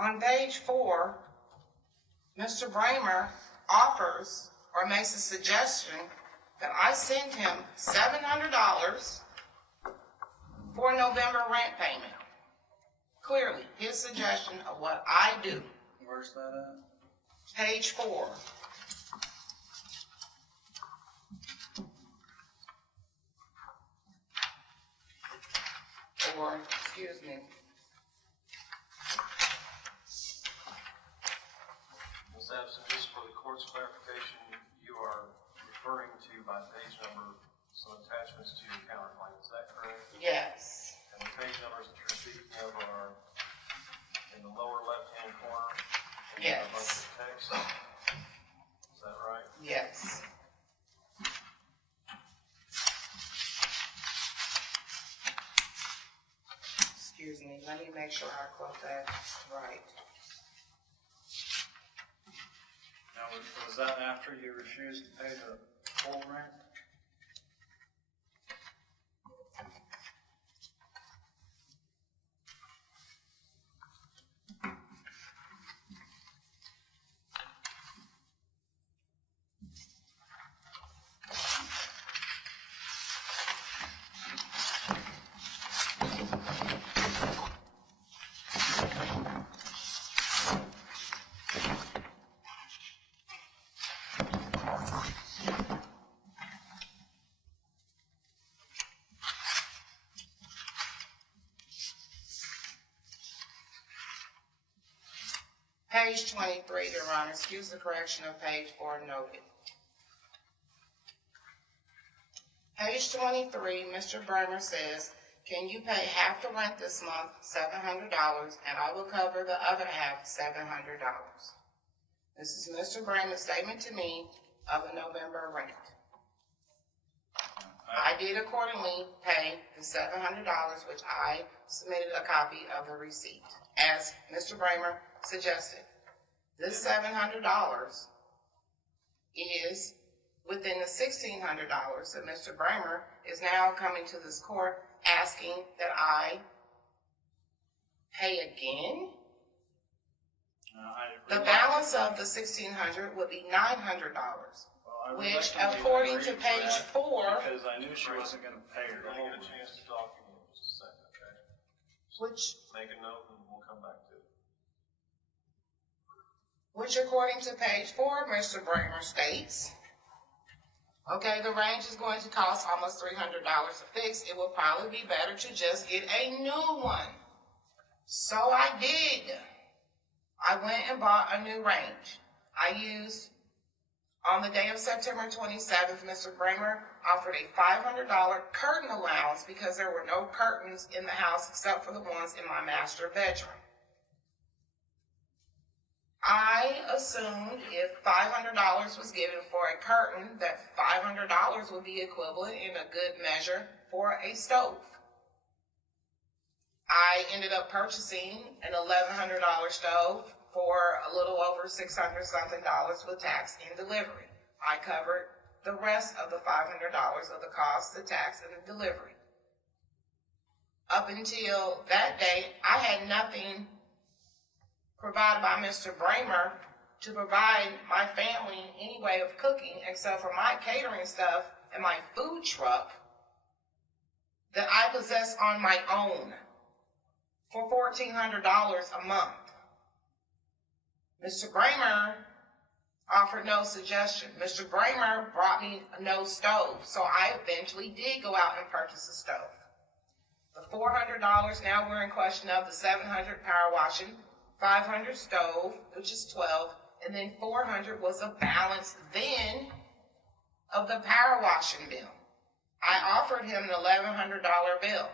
on page 4, Mr. Bramer offers or makes a suggestion that I send him $700 for November rent payment. Clearly, his suggestion of what I do. Where's that at? Page 4. Or, excuse me. Ms. Abson, just for the court's clarification, you are referring to by page number some attachments to your counterclaim, is that correct? Yes. And the page numbers that you're speaking of are in the lower left-hand corner? Yes. Above the text? Is that right? Yes. Excuse me, let me make sure I quote that right. Now, was that after you refused to pay the full rent? Page 23, Your Honor, excuse the correction of page 4 noted. Page 23, Mr. Bremer says, can you pay half the rent this month, $700, and I will cover the other half, $700. This is Mr. Bremer's statement to me of the November rent. I did accordingly pay the $700, which I submitted a copy of the receipt, as Mr. Bremer suggested. This $700 is within the $1,600 that Mr. Bremer is now coming to this court asking that I pay again. The balance of the $1,600 would be $900, which according to page 4, because I knew she wasn't going to pay her. You're going to get a chance to talk in just a second, okay? which Make a note and we'll come back to it. which according to page 4, Mr. Bremer states, okay, the range is going to cost almost $300 to fix. It would probably be better to just get a new one. So I did. I went and bought a new range. I used, on the day of September 27th, Mr. Bremer offered a $500 curtain allowance because there were no curtains in the house except for the ones in my master bedroom. I assumed if $500 was given for a curtain, that $500 would be equivalent in a good measure for a stove. I ended up purchasing an $1,100 stove for a little over $600 something with tax and delivery. I covered the rest of the $500 of the cost, the tax, and the delivery. Up until that day, I had nothing provided by Mr. Bremer to provide my family any way of cooking except for my catering stuff and my food truck that I possess on my own for $1,400 a month. Mr. Bremer offered no suggestion. Mr. Bremer brought me no stove, so I eventually did go out and purchase a stove. The $400, now we're in question of the $700 power washing, $500 stove, which is $1,200, and then $400 was a balance then of the power washing bill. I offered him an $1,100 bill.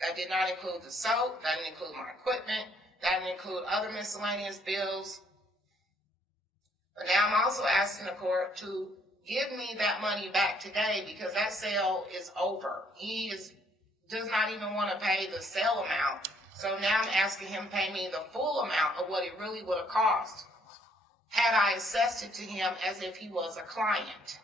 That did not include the soap, that didn't include my equipment, that didn't include other miscellaneous bills. But now I'm also asking the court to give me that money back today because that sale is over. He does not even want to pay the sale amount. So now I'm asking him to pay me the full amount of what it really would have cost had I assessed it to him as if he was a client.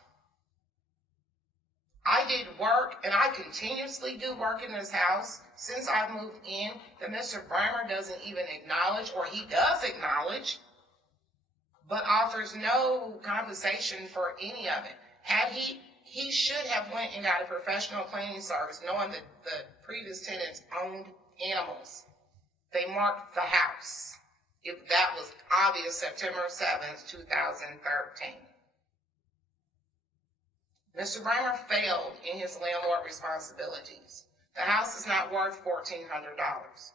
I did work, and I continuously do work in this house since I've moved in that Mr. Bremer doesn't even acknowledge, or he does acknowledge, but offers no compensation for any of it. Had he should have went and got a professional cleaning service knowing that the previous tenants owned animals. They marked the house. If that was obvious September 7th, 2013. Mr. Bremer failed in his landlord responsibilities. The house is not worth $1,400.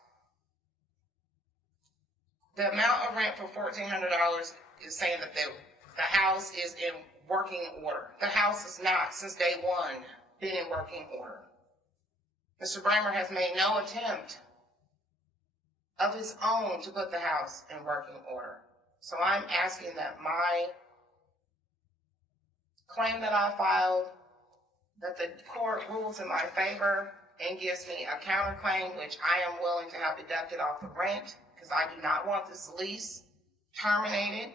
The amount of rent for $1,400 is saying that the house is in working order. The house is not, since day one, been in working order. Mr. Bremer has made no attempt of his own to put the house in working order. So I'm asking that my claim that I filed, that the court rules in my favor and gives me a counterclaim, which I am willing to have deducted off the rent, because I do not want this lease terminated.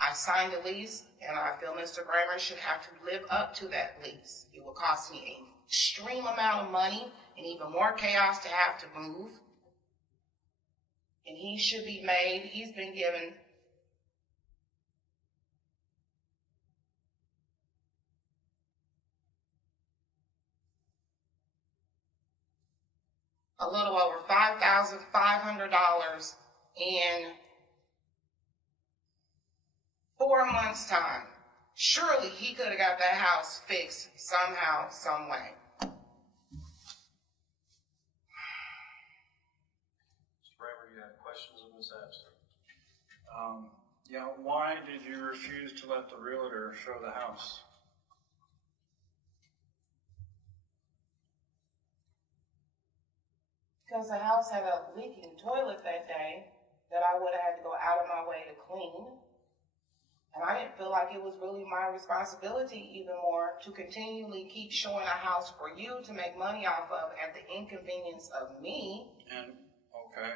I signed the lease, and I feel Mr. Bremer should have to live up to that lease. It will cost me an extreme amount of money and even more chaos to have to move. And he should be made, he's been given a little over $5,500 in 4 months' time. Surely he could have got that house fixed somehow, some way. Mr. Bremer, do you have questions of Ms. Abston? Yeah, why did you refuse to let the realtor show the house? Because the house had a leaking toilet that day that I would have had to go out of my way to clean. And I didn't feel like it was really my responsibility even more to continually keep showing a house for you to make money off of at the inconvenience of me. And, okay.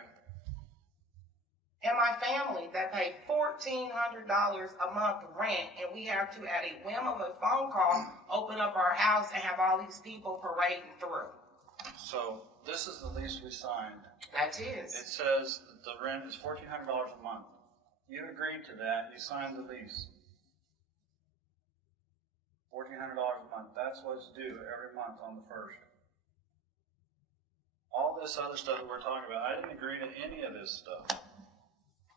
And my family that paid $1,400 a month rent, and we have to, at a whim of a phone call, open up our house and have all these people parading through. So this is the lease we signed. That is. It says that the rent is $1,400 a month. You agreed to that. You signed the lease. $1,400 a month. That's what's due every month on the 1st. All this other stuff that we're talking about, I didn't agree to any of this stuff.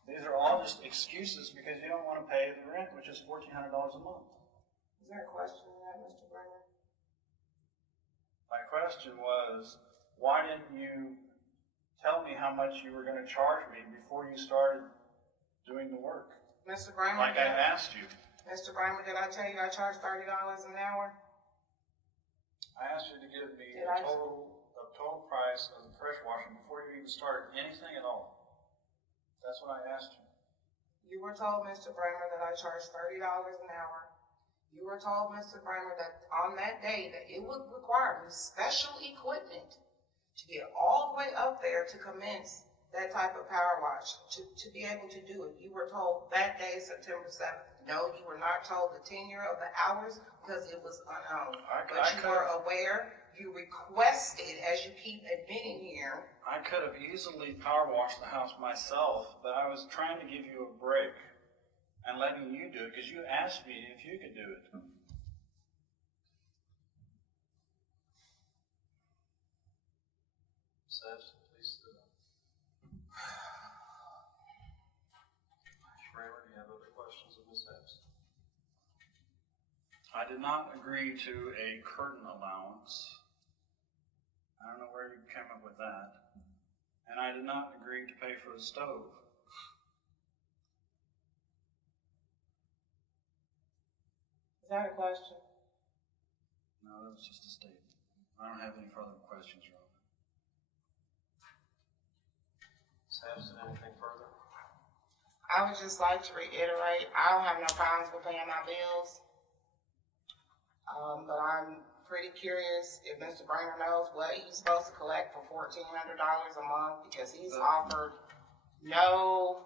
These are all just excuses because you don't want to pay the rent, which is $1,400 a month. Is there a question on that, Mr. Bremer? My question was, why didn't you tell me how much you were going to charge me before you started doing the work? Mr. Bremer, like I asked you. Mr. Bremer, did I tell you I charge $30 an hour? I asked you to give me a total price of the pressure washer before you even started anything at all. That's what I asked you. You were told, Mr. Bremer, that I charged $30 an hour. You were told, Mr. Bremer, that on that day that it would require me special equipment to get all the way up there to commence that type of power wash, to be able to do it. You were told that day, September 7th. No, you were not told the tenure of the hours because it was unknown. But you were aware. You requested, as you keep admitting here. I could have easily power washed the house myself, but I was trying to give you a break and letting you do it because you asked me if you could do it. Says, please. Kramer, do you have other questions of Ms. Epps? I did not agree to a curtain allowance. I don't know where you came up with that. And I did not agree to pay for the stove. Is that a question? No, that was just a statement. I don't have any further questions, Your Honor. Ms. Epps, anything further? I would just like to reiterate, I don't have no problems with paying my bills. But I'm pretty curious if Mr. Brainer knows what he's supposed to collect for $1,400 a month because he's offered no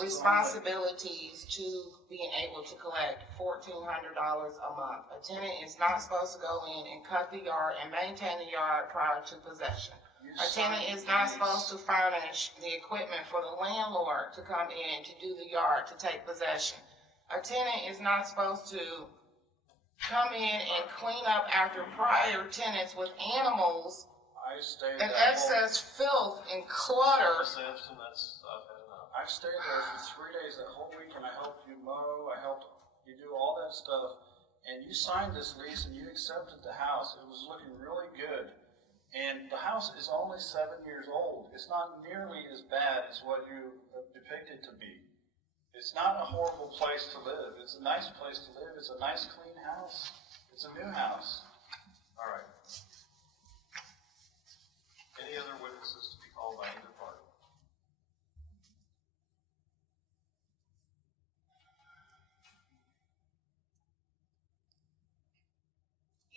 responsibilities to being able to collect $1,400 a month. A tenant is not supposed to go in and cut the yard and maintain the yard prior to possession. A tenant is not supposed to furnish the equipment for the landlord to come in to do the yard, to take possession. A tenant is not supposed to come in and clean up after prior tenants with animals and excess filth and clutter. Ms. Epson, I've had enough. I stayed there for 3 days that whole week, and I helped you mow, I helped you do all that stuff, and you signed this lease and you accepted the house. It was looking really good. And the house is only 7 years old. It's not nearly as bad as what you depict it to be. It's not a horrible place to live. It's a nice place to live. It's a nice, clean house. It's a new house. All right. Any other witnesses to be called by either party?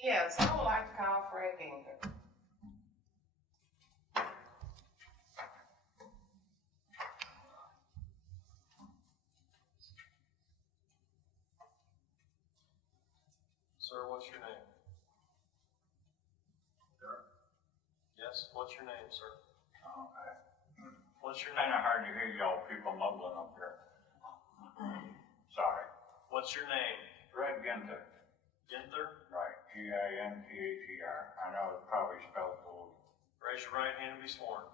Yes, I would like to call Fred Ginther. Sir, what's your name? Sure. Yes, what's your name, sir? Okay. What's your Kind name? of hard to hear y'all people mumbling up here. Sorry. What's your name? Fred Ginther. Ginther? Right. Ginther. I know it's probably spelled old. Raise your right hand and be sworn.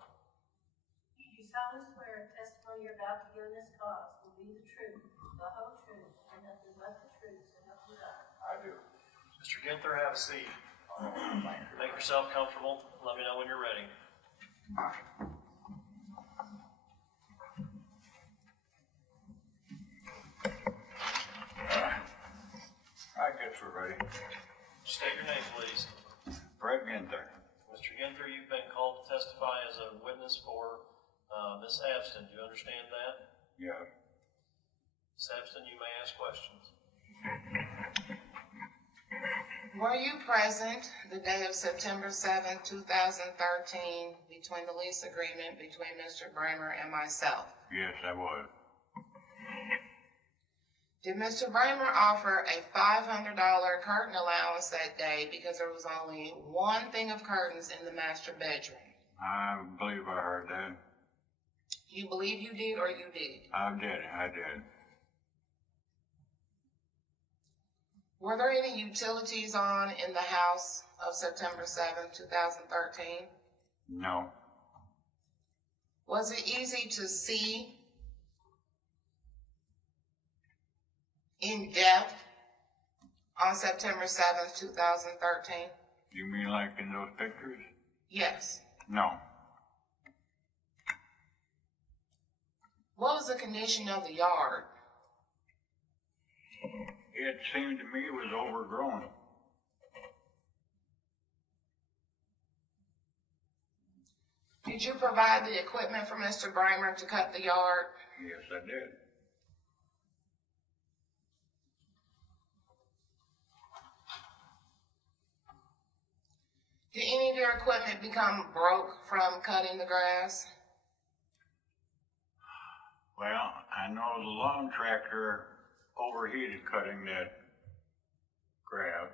Do you solemnly swear the testimony you're about to give in this cause will be the truth, the whole truth, and nothing but the truth, so help you God? I do. Mr. Ginther, have a seat. Thank you. Make yourself comfortable. Let me know when you're ready. everybody. State your name, please. Fred Ginther. Mr. Ginther, you've been called to testify as a witness for Ms. Abston. Do you understand that? Yes. Ms. Abston, you may ask questions. Were you present the day of September 7th, 2013, between the lease agreement between Mr. Bramer and myself? Yes, I was. Did Mr. Bramer offer a $500 curtain allowance that day because there was only one thing of curtains in the master bedroom? I believe I heard that. You believe you did or you did? I did. Were there any utilities on in the house of September 7th, 2013? No. Was it easy to see in depth on September 7th, 2013? You mean like in those pictures? Yes. No. What was the condition of the yard? It seemed to me it was overgrown. Did you provide the equipment for Mr. Bramer to cut the yard? Yes, I did. Did any of your equipment become broke from cutting the grass? Well, I know the lawn tractor overheated cutting that grass.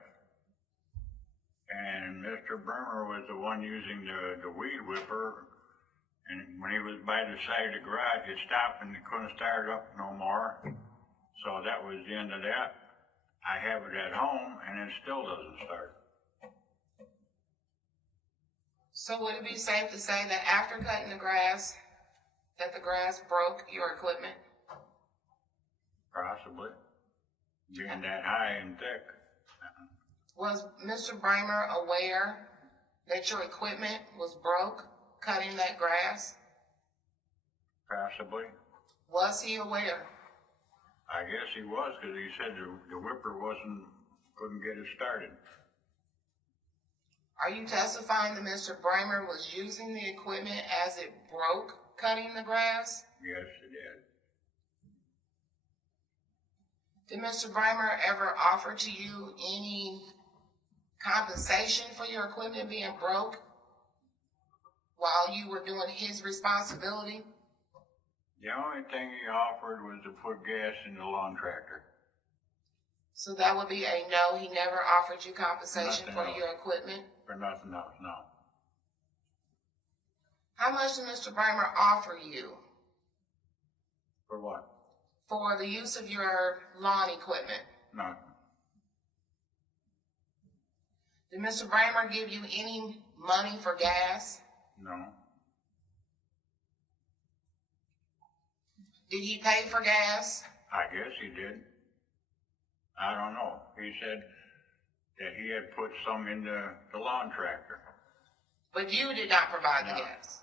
And Mr. Bremer was the one using the weed whipper. And when he was by the side of the garage, it stopped and it couldn't start up no more. So that was the end of that. I have it at home and it still doesn't start. So would it be safe to say that after cutting the grass, that the grass broke your equipment? Possibly. Being that high and thick. Was Mr. Bramer aware that your equipment was broke cutting that grass? Possibly. Was he aware? I guess he was, because he said the whipper couldn't get it started. Are you testifying that Mr. Bramer was using the equipment as it broke cutting the grass? Yes, he did. Did Mr. Bramer ever offer to you any compensation for your equipment being broke while you were doing his responsibility? The only thing he offered was to put gas in the lawn tractor. So that would be a no. He never offered you compensation Nothing for else. your equipment? For nothing else, no. How much did Mr. Bramer offer you For what? for the use of your lawn equipment? Nothing. Did Mr. Bramer give you any money for gas? No. Did he pay for gas? I guess he did. I don't know. He said that he had put some in the lawn tractor. But you did not provide the No. gas.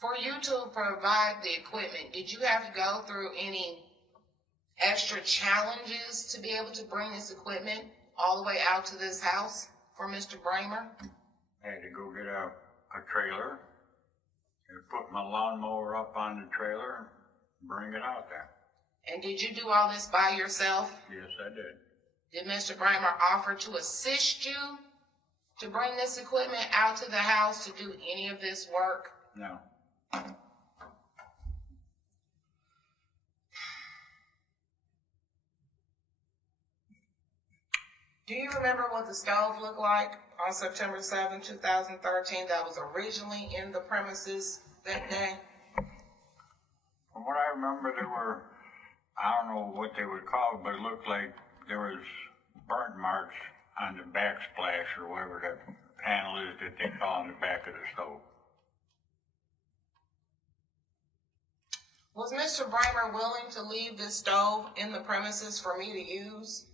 For you to provide the equipment, did you have to go through any extra challenges to be able to bring this equipment all the way out to this house for Mr. Bramer? I had to go get a trailer and put my lawnmower up on the trailer and bring it out there. And did you do all this by yourself? Yes, I did. Did Mr. Bramer offer to assist you to bring this equipment out to the house to do any of this work? No. Do you remember what the stove looked like on September 7, 2013 that was originally in the premises that day? From what I remember, there were, I don't know what they would call it, but it looked like there was burnt marks on the backsplash or whatever that panel is that they call on the back of the stove. Was Mr. Bramer willing to leave this stove in the premises for me to use?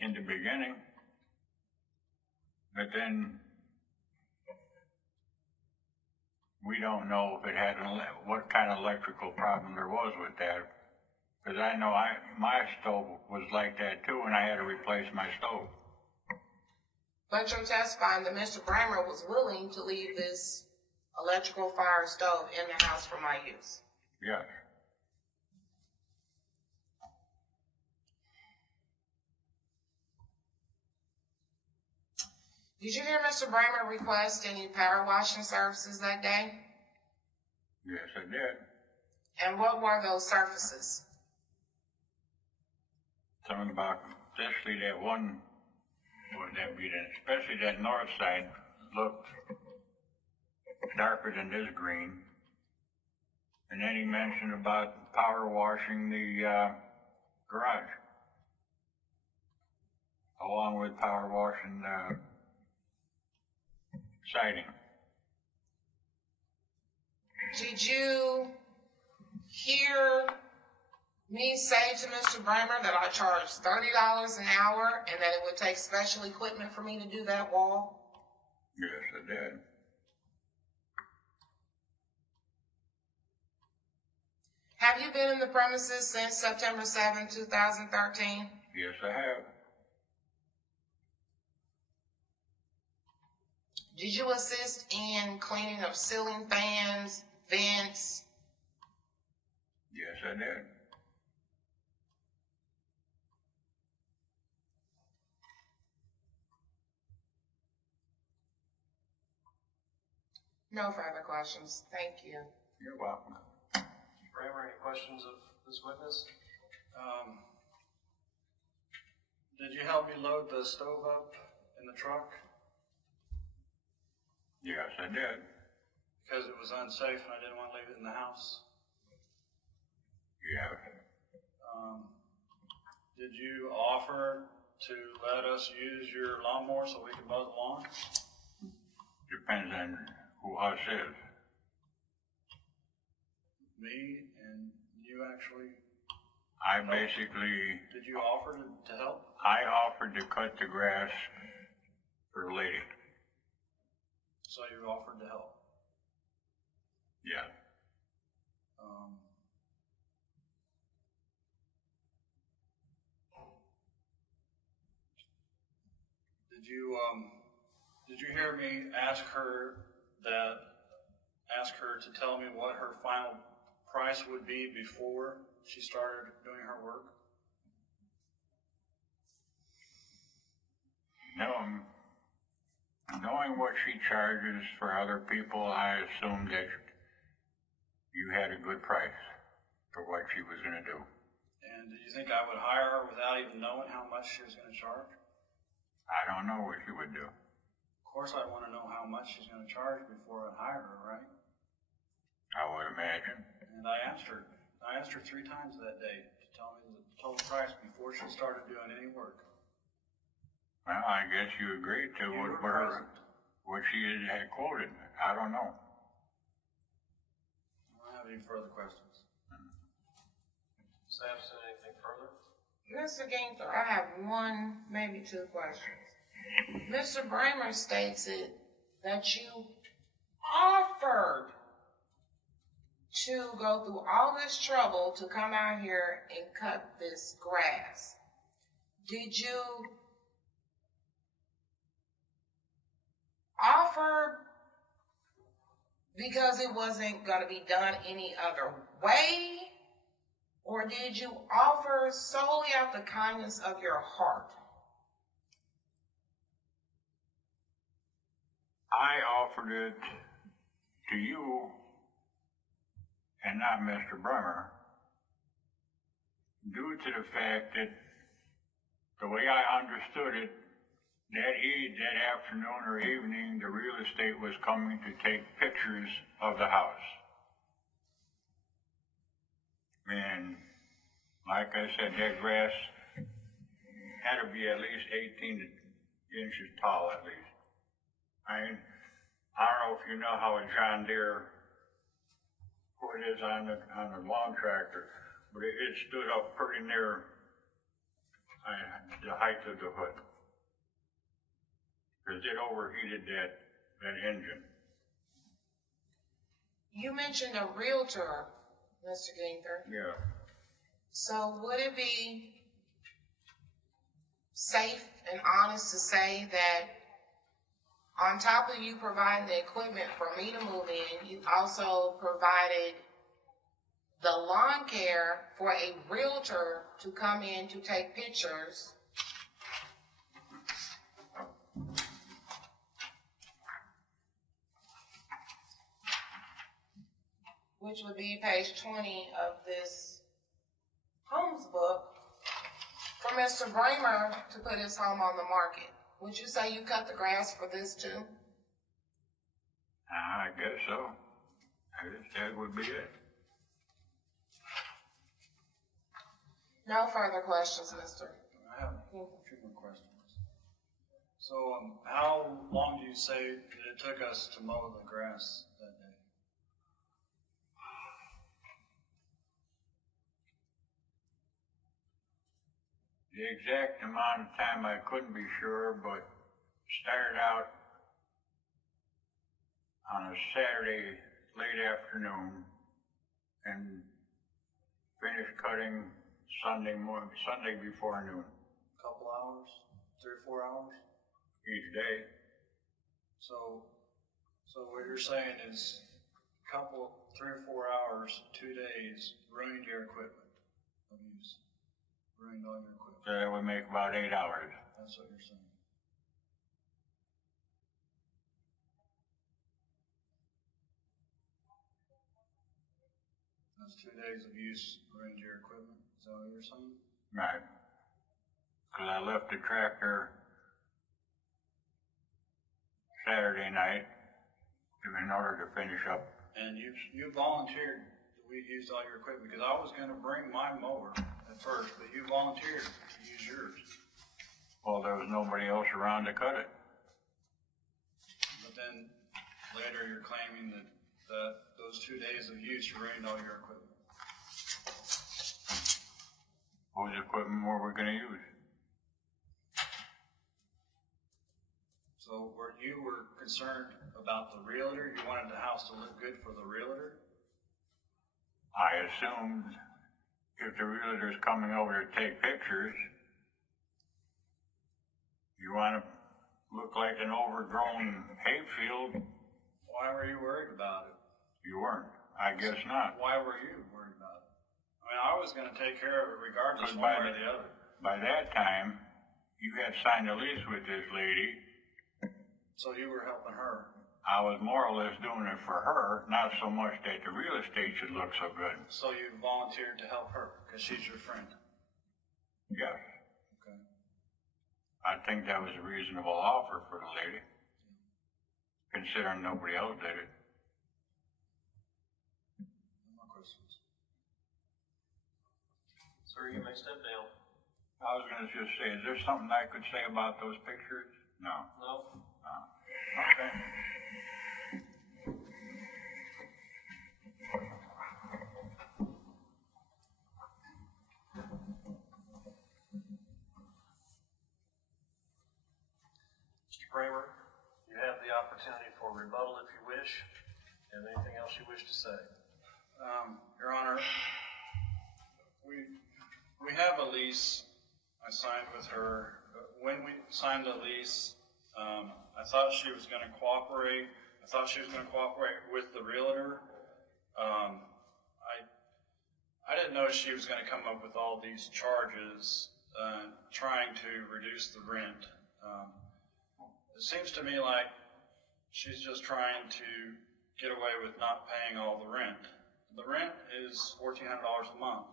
In the beginning, but then we don't know if it had what kind of electrical problem there was with that. Because I know my stove was like that too, and I had to replace my stove. But you're testifying that Mr. Bramer was willing to leave this electrical fire stove in the house for my use. Yes. Did you hear Mr. Bramer request any power washing services that day? Yes, I did. And what were those surfaces? Something about, especially that one, especially that north side looked darker than this green. And then he mentioned about power washing the garage, along with power washing the siding. Did you hear me say to Mr. Bramer that I charge $30 an hour and that it would take special equipment for me to do that wall? Yes, I did. Have you been in the premises since September 7, 2013? Yes, I have. Did you assist in cleaning of ceiling fans, vents? Yes, I did. No further questions. Thank you. You're welcome. Bramer, any questions of this witness? Did you help me load the stove up in the truck? Yes, I did. Because it was unsafe and I didn't want to leave it in the house. Yeah. Did you offer to let us use your lawnmower so we can mow the lawn? Depends on who us is. Me and you actually? I basically, Did you offer to help? I offered to cut the grass for the lady. So you offered to help? Yeah. Did you hear me ask her to tell me what her final price would be before she started doing her work? No, knowing what she charges for other people, I assumed that you had a good price for what she was going to do. And did you think I would hire her without even knowing how much she was going to charge? I don't know what she would do. Of course I'd want to know how much she's going to charge before I hire her, right? I would imagine. And I asked her 3 times that day to tell me the total price before she started doing any work. Well, I guess you agreed to what she had quoted. I don't know. I don't have any further questions. Sampson, anything further? Mr. Ginther, I have one, maybe 2 questions. Mr. Bramer states it that you offered to go through all this trouble to come out here and cut this grass. Did you offer because it wasn't going to be done any other way? Or did you offer solely out the kindness of your heart? I offered it to you and not Mr. Bremer due to the fact that the way I understood it, that afternoon or evening, the real estate was coming to take pictures of the house. And like I said, that grass had to be at least 18 inches tall at least. I don't know if you know how a John Deere hood is on the lawn tractor, but it stood up pretty near the height of the hood, because it overheated that engine. You mentioned a realtor, Mr. Ginther. Yeah. So would it be safe and honest to say that on top of you providing the equipment for me to move in, you also provided the lawn care for a realtor to come in to take pictures? Which would be page 20 of this homes book, for Mr. Bramer to put his home on the market. Would you say you cut the grass for this too? I guess so. I guess that would be it. No further questions, Mr. I have a few more questions. So, how long do you say that it took us to mow the grass that day? The exact amount of time I couldn't be sure, but started out on a Saturday late afternoon and finished cutting Sunday before noon. Couple hours? 3 or 4 hours? Each day. So what you're saying is 3 or 4 hours, 2 days, ruined your equipment of use. Ruined all your equipment. So that would make about 8 hours. That's what you're saying. Those 2 days of use ruined your equipment. Is that what you're saying? Right. Because I left the tractor Saturday night in order to finish up. And you volunteered that we used all your equipment, because I was going to bring my mower at first, but you volunteered to use yours. Well, there was nobody else around to cut it. But then later you're claiming that those 2 days of use ruined all your equipment. Whose equipment were we going to use? So you were concerned about the realtor? You wanted the house to look good for the realtor? I assumed if the realtor's coming over to take pictures, you want to look like an overgrown hayfield. Why were you worried about it? You weren't. I guess not. Why were you worried about it? I mean, I was going to take care of it regardless one way or the other. By that time, you had signed a lease with this lady. So you were helping her. I was more or less doing it for her, not so much that the real estate should look so good. So you volunteered to help her because she's your friend? Yes. Okay. I think that was a reasonable offer for the lady, considering nobody else did it. No more questions. Sir, you may step down. I was going to just say, is there something I could say about those pictures? No. No? Okay. Mr. Bramer, you have the opportunity for rebuttal if you wish. Have anything else you wish to say? Your Honor, we have a lease I signed with her. When we signed the lease, I thought she was going to cooperate. I thought she was going to cooperate with the realtor. I didn't know she was going to come up with all these charges trying to reduce the rent. It seems to me like she's just trying to get away with not paying all the rent. The rent is $1,400 a month.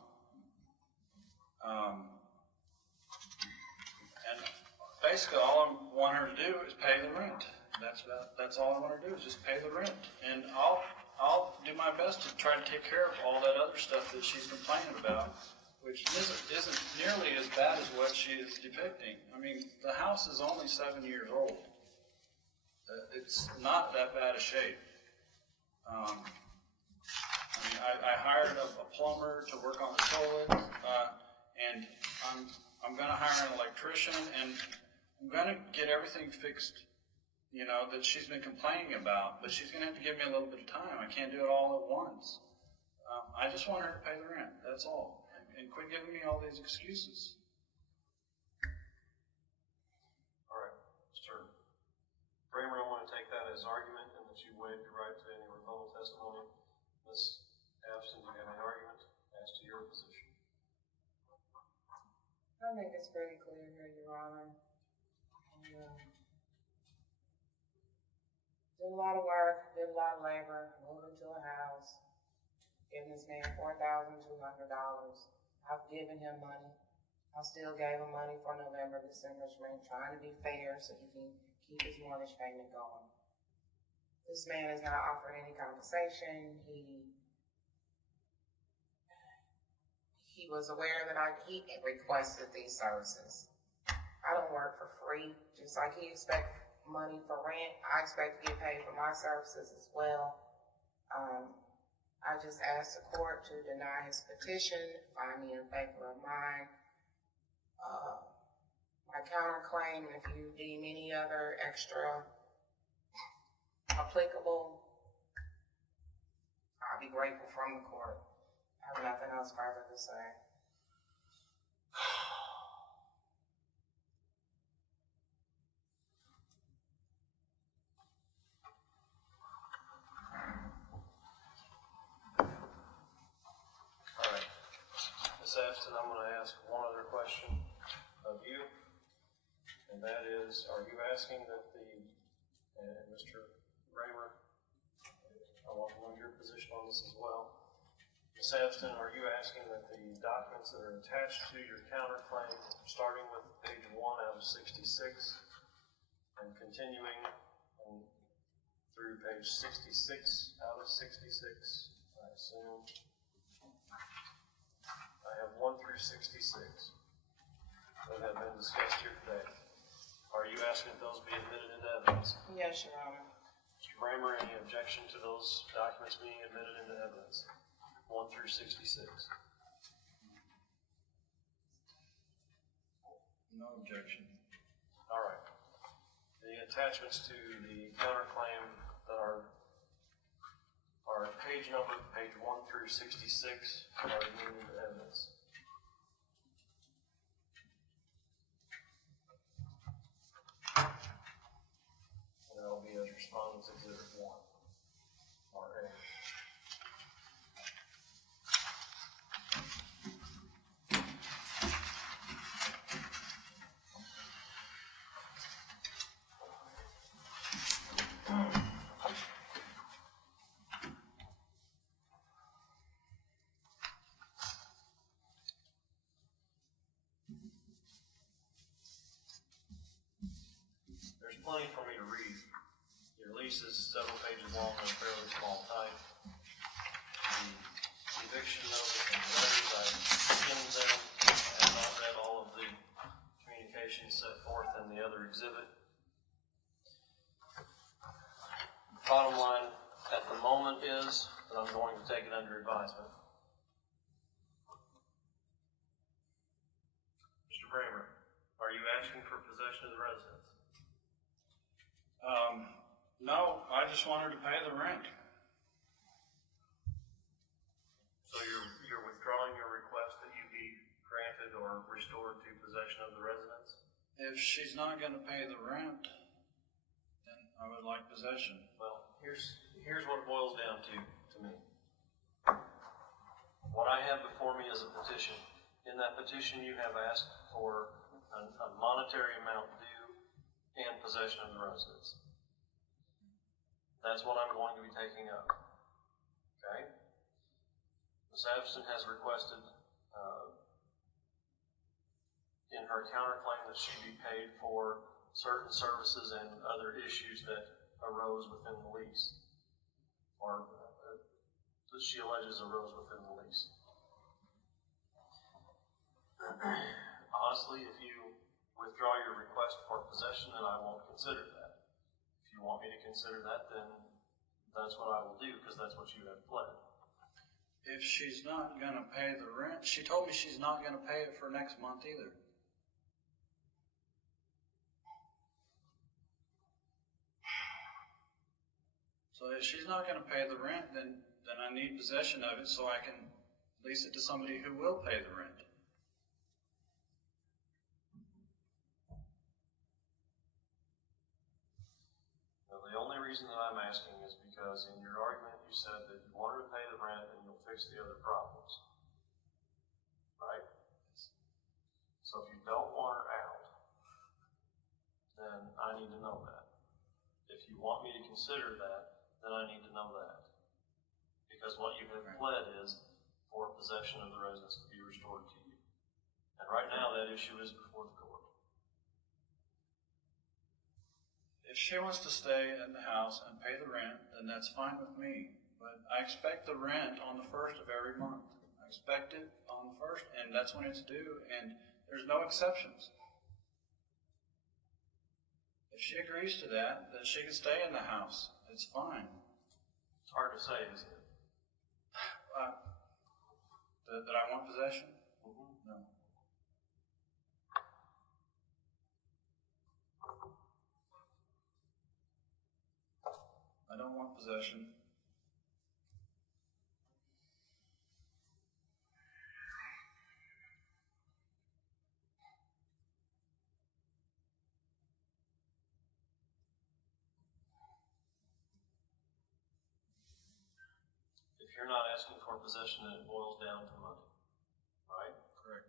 And basically all I want her to do is pay the rent. That's all I want her to do is just pay the rent. And I'll do my best to try to take care of all that other stuff that she's complaining about, which isn't nearly as bad as what she is depicting. I mean, the house is only 7 years old. It's not that bad a shape. I mean, I hired a plumber to work on the toilet, and I'm going to hire an electrician, and I'm going to get everything fixed, that she's been complaining about, but she's gonna have to give me a little bit of time. I can't do it all at once. I just want her to pay the rent, that's all. And quit giving me all these excuses. All right, Mr. Bramer, I want to take that as argument and that you waive your right to any rebuttal testimony. Ms. Abston, do you have an argument as to your position? I think it's pretty clear here, Your Honor. Did a lot of work, did a lot of labor, moved into a house, giving this man $4,200. I've given him money. I still gave him money for November, December's rent, trying to be fair so he can keep his mortgage payment going. This man has not offered any compensation. He was aware that he requested these services. I don't work for free, just like he expects money for rent. I expect to get paid for my services as well. I just asked the court to deny his petition, find me in favor of mine. My counterclaim, if you deem any other extra applicable, I'll be grateful from the court. I have nothing else further to say. All right. Ms. Abston, I'm going to ask one other question of you, and that is, are you asking that Mr. Bramer, I want to know your position on this as well. Ms. Abston, are you asking that the documents that are attached to your counterclaim, starting with page 1 out of 66 and continuing through page 66 out of 66, I assume, I have 1 through 66 that have been discussed here today. Are you asking that those be admitted into evidence? Yes, Your Honor. Mr. Bramer, any objection to those documents being admitted into evidence? 1 through 66. No objection. All right. The attachments to the counterclaim that are page number, page 1 through 66, are admitted into evidence. And that'll be as Respondent's Exhibit 1, or A. There's plenty for me to read. Your lease is several pages long and fairly small type. The eviction notice and the letters, I skimmed them. I have not read all of the communications set forth in the other exhibit. Bottom line at the moment is that I'm going to take it under advisement. Mr. Bramer, are you asking for possession of the residence? No, I just want her to pay the rent. So you're withdrawing your request that you be granted or restored to possession of the residence? If she's not going to pay the rent, then I would like possession. Well, here's what it boils down to me. What I have before me is a petition. In that petition, you have asked for a monetary amount due and possession of the residence. That's what I'm going to be taking up. Okay? Ms. Abston has requested in her counterclaim that she be paid for certain services and other issues that arose within the lease, or that she alleges arose within the lease. Honestly, if you withdraw your request for possession, then I won't consider that. If you want me to consider that, then that's what I will do, because that's what you have pled. If she's not going to pay the rent, she told me she's not going to pay it for next month either. So if she's not gonna pay the rent, then I need possession of it so I can lease it to somebody who will pay the rent. Now, the only reason that I'm asking is because in your argument, you said that you want her to pay the rent and you'll fix the other problems. Right? So if you don't want her out, then I need to know that. If you want me to consider that, then I need to know that. Because what you have pled is for possession of the residence to be restored to you. And right now, that issue is before the court. If she wants to stay in the house and pay the rent, then that's fine with me. But I expect the rent on the 1st of every month. I expect it on the 1st, and that's when it's due, and there's no exceptions. If she agrees to that, then she can stay in the house. It's fine. It's hard to say, isn't it? That I want possession? Mm-hmm. No. I don't want possession. If you're not asking for possession, then it boils down to money. Right? Correct.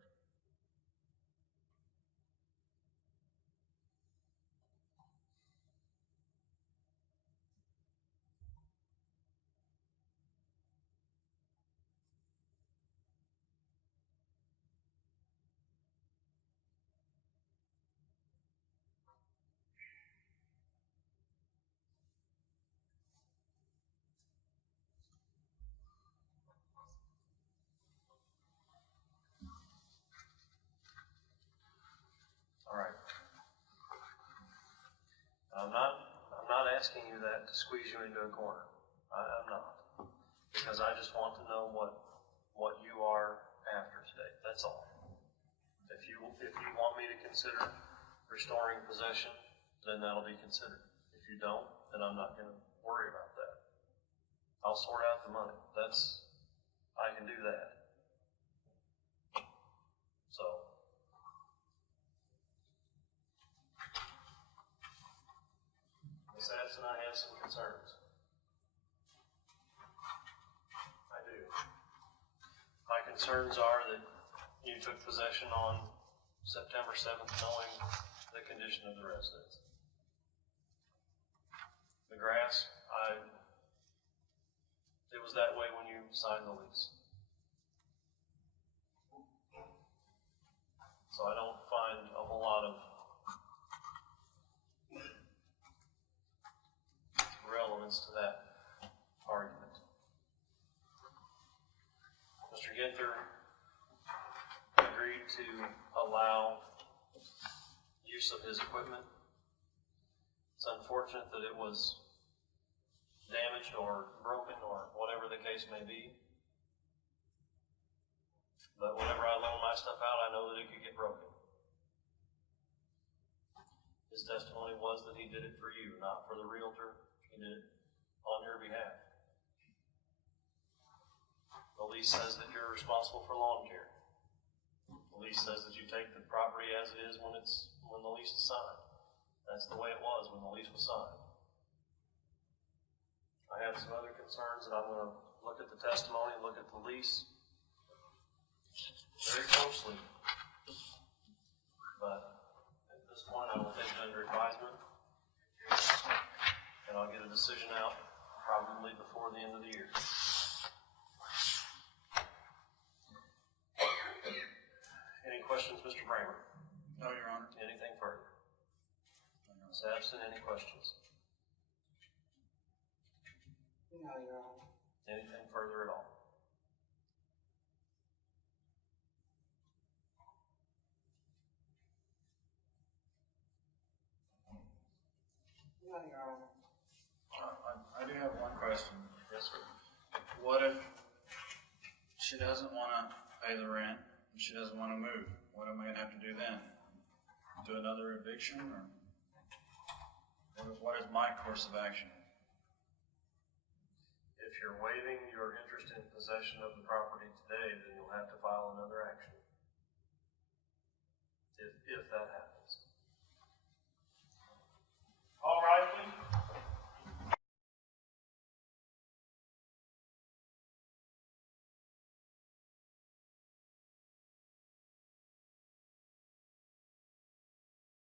All right. I'm not asking you that to squeeze you into a corner. I'm not. Because I just want to know what you are after today. That's all. If you want me to consider restoring possession, then that'll be considered. If you don't, then I'm not going to worry about that. I'll sort out the money. I can do that. So, Ms. Addison, I have some concerns. I do. My concerns are that you took possession on September 7th knowing the condition of the residence. The grass, it was that way when you signed the lease. So I don't find a whole lot of relevance to that argument. Mr. Ginther agreed to allow use of his equipment. It's unfortunate that it was damaged or broken or whatever the case may be. But whenever I loan my stuff out, I know that it could get broken. His testimony was that he did it for you, not for the realtor. He did it on your behalf. The lease says that you're responsible for lawn care. The lease says that you take the property as it is when the lease is signed. That's the way it was when the lease was signed. I have some other concerns, and I'm going to look at the testimony, look at the lease very closely. But at this point, I will take it under advisement, and I'll get a decision out probably before the end of the year. Any questions, Mr. Bramer? No, Your Honor. Anything further? Ms. Abston, any questions? No, Your Honor. Anything further at all? No, Your Honor. I do have one question. Yes, sir. What if she doesn't want to pay the rent and she doesn't want to move? What am I going to have to do then? Do another eviction, or what is my course of action? If you're waiving your interest in possession of the property today, then you'll have to file another action. If that happens.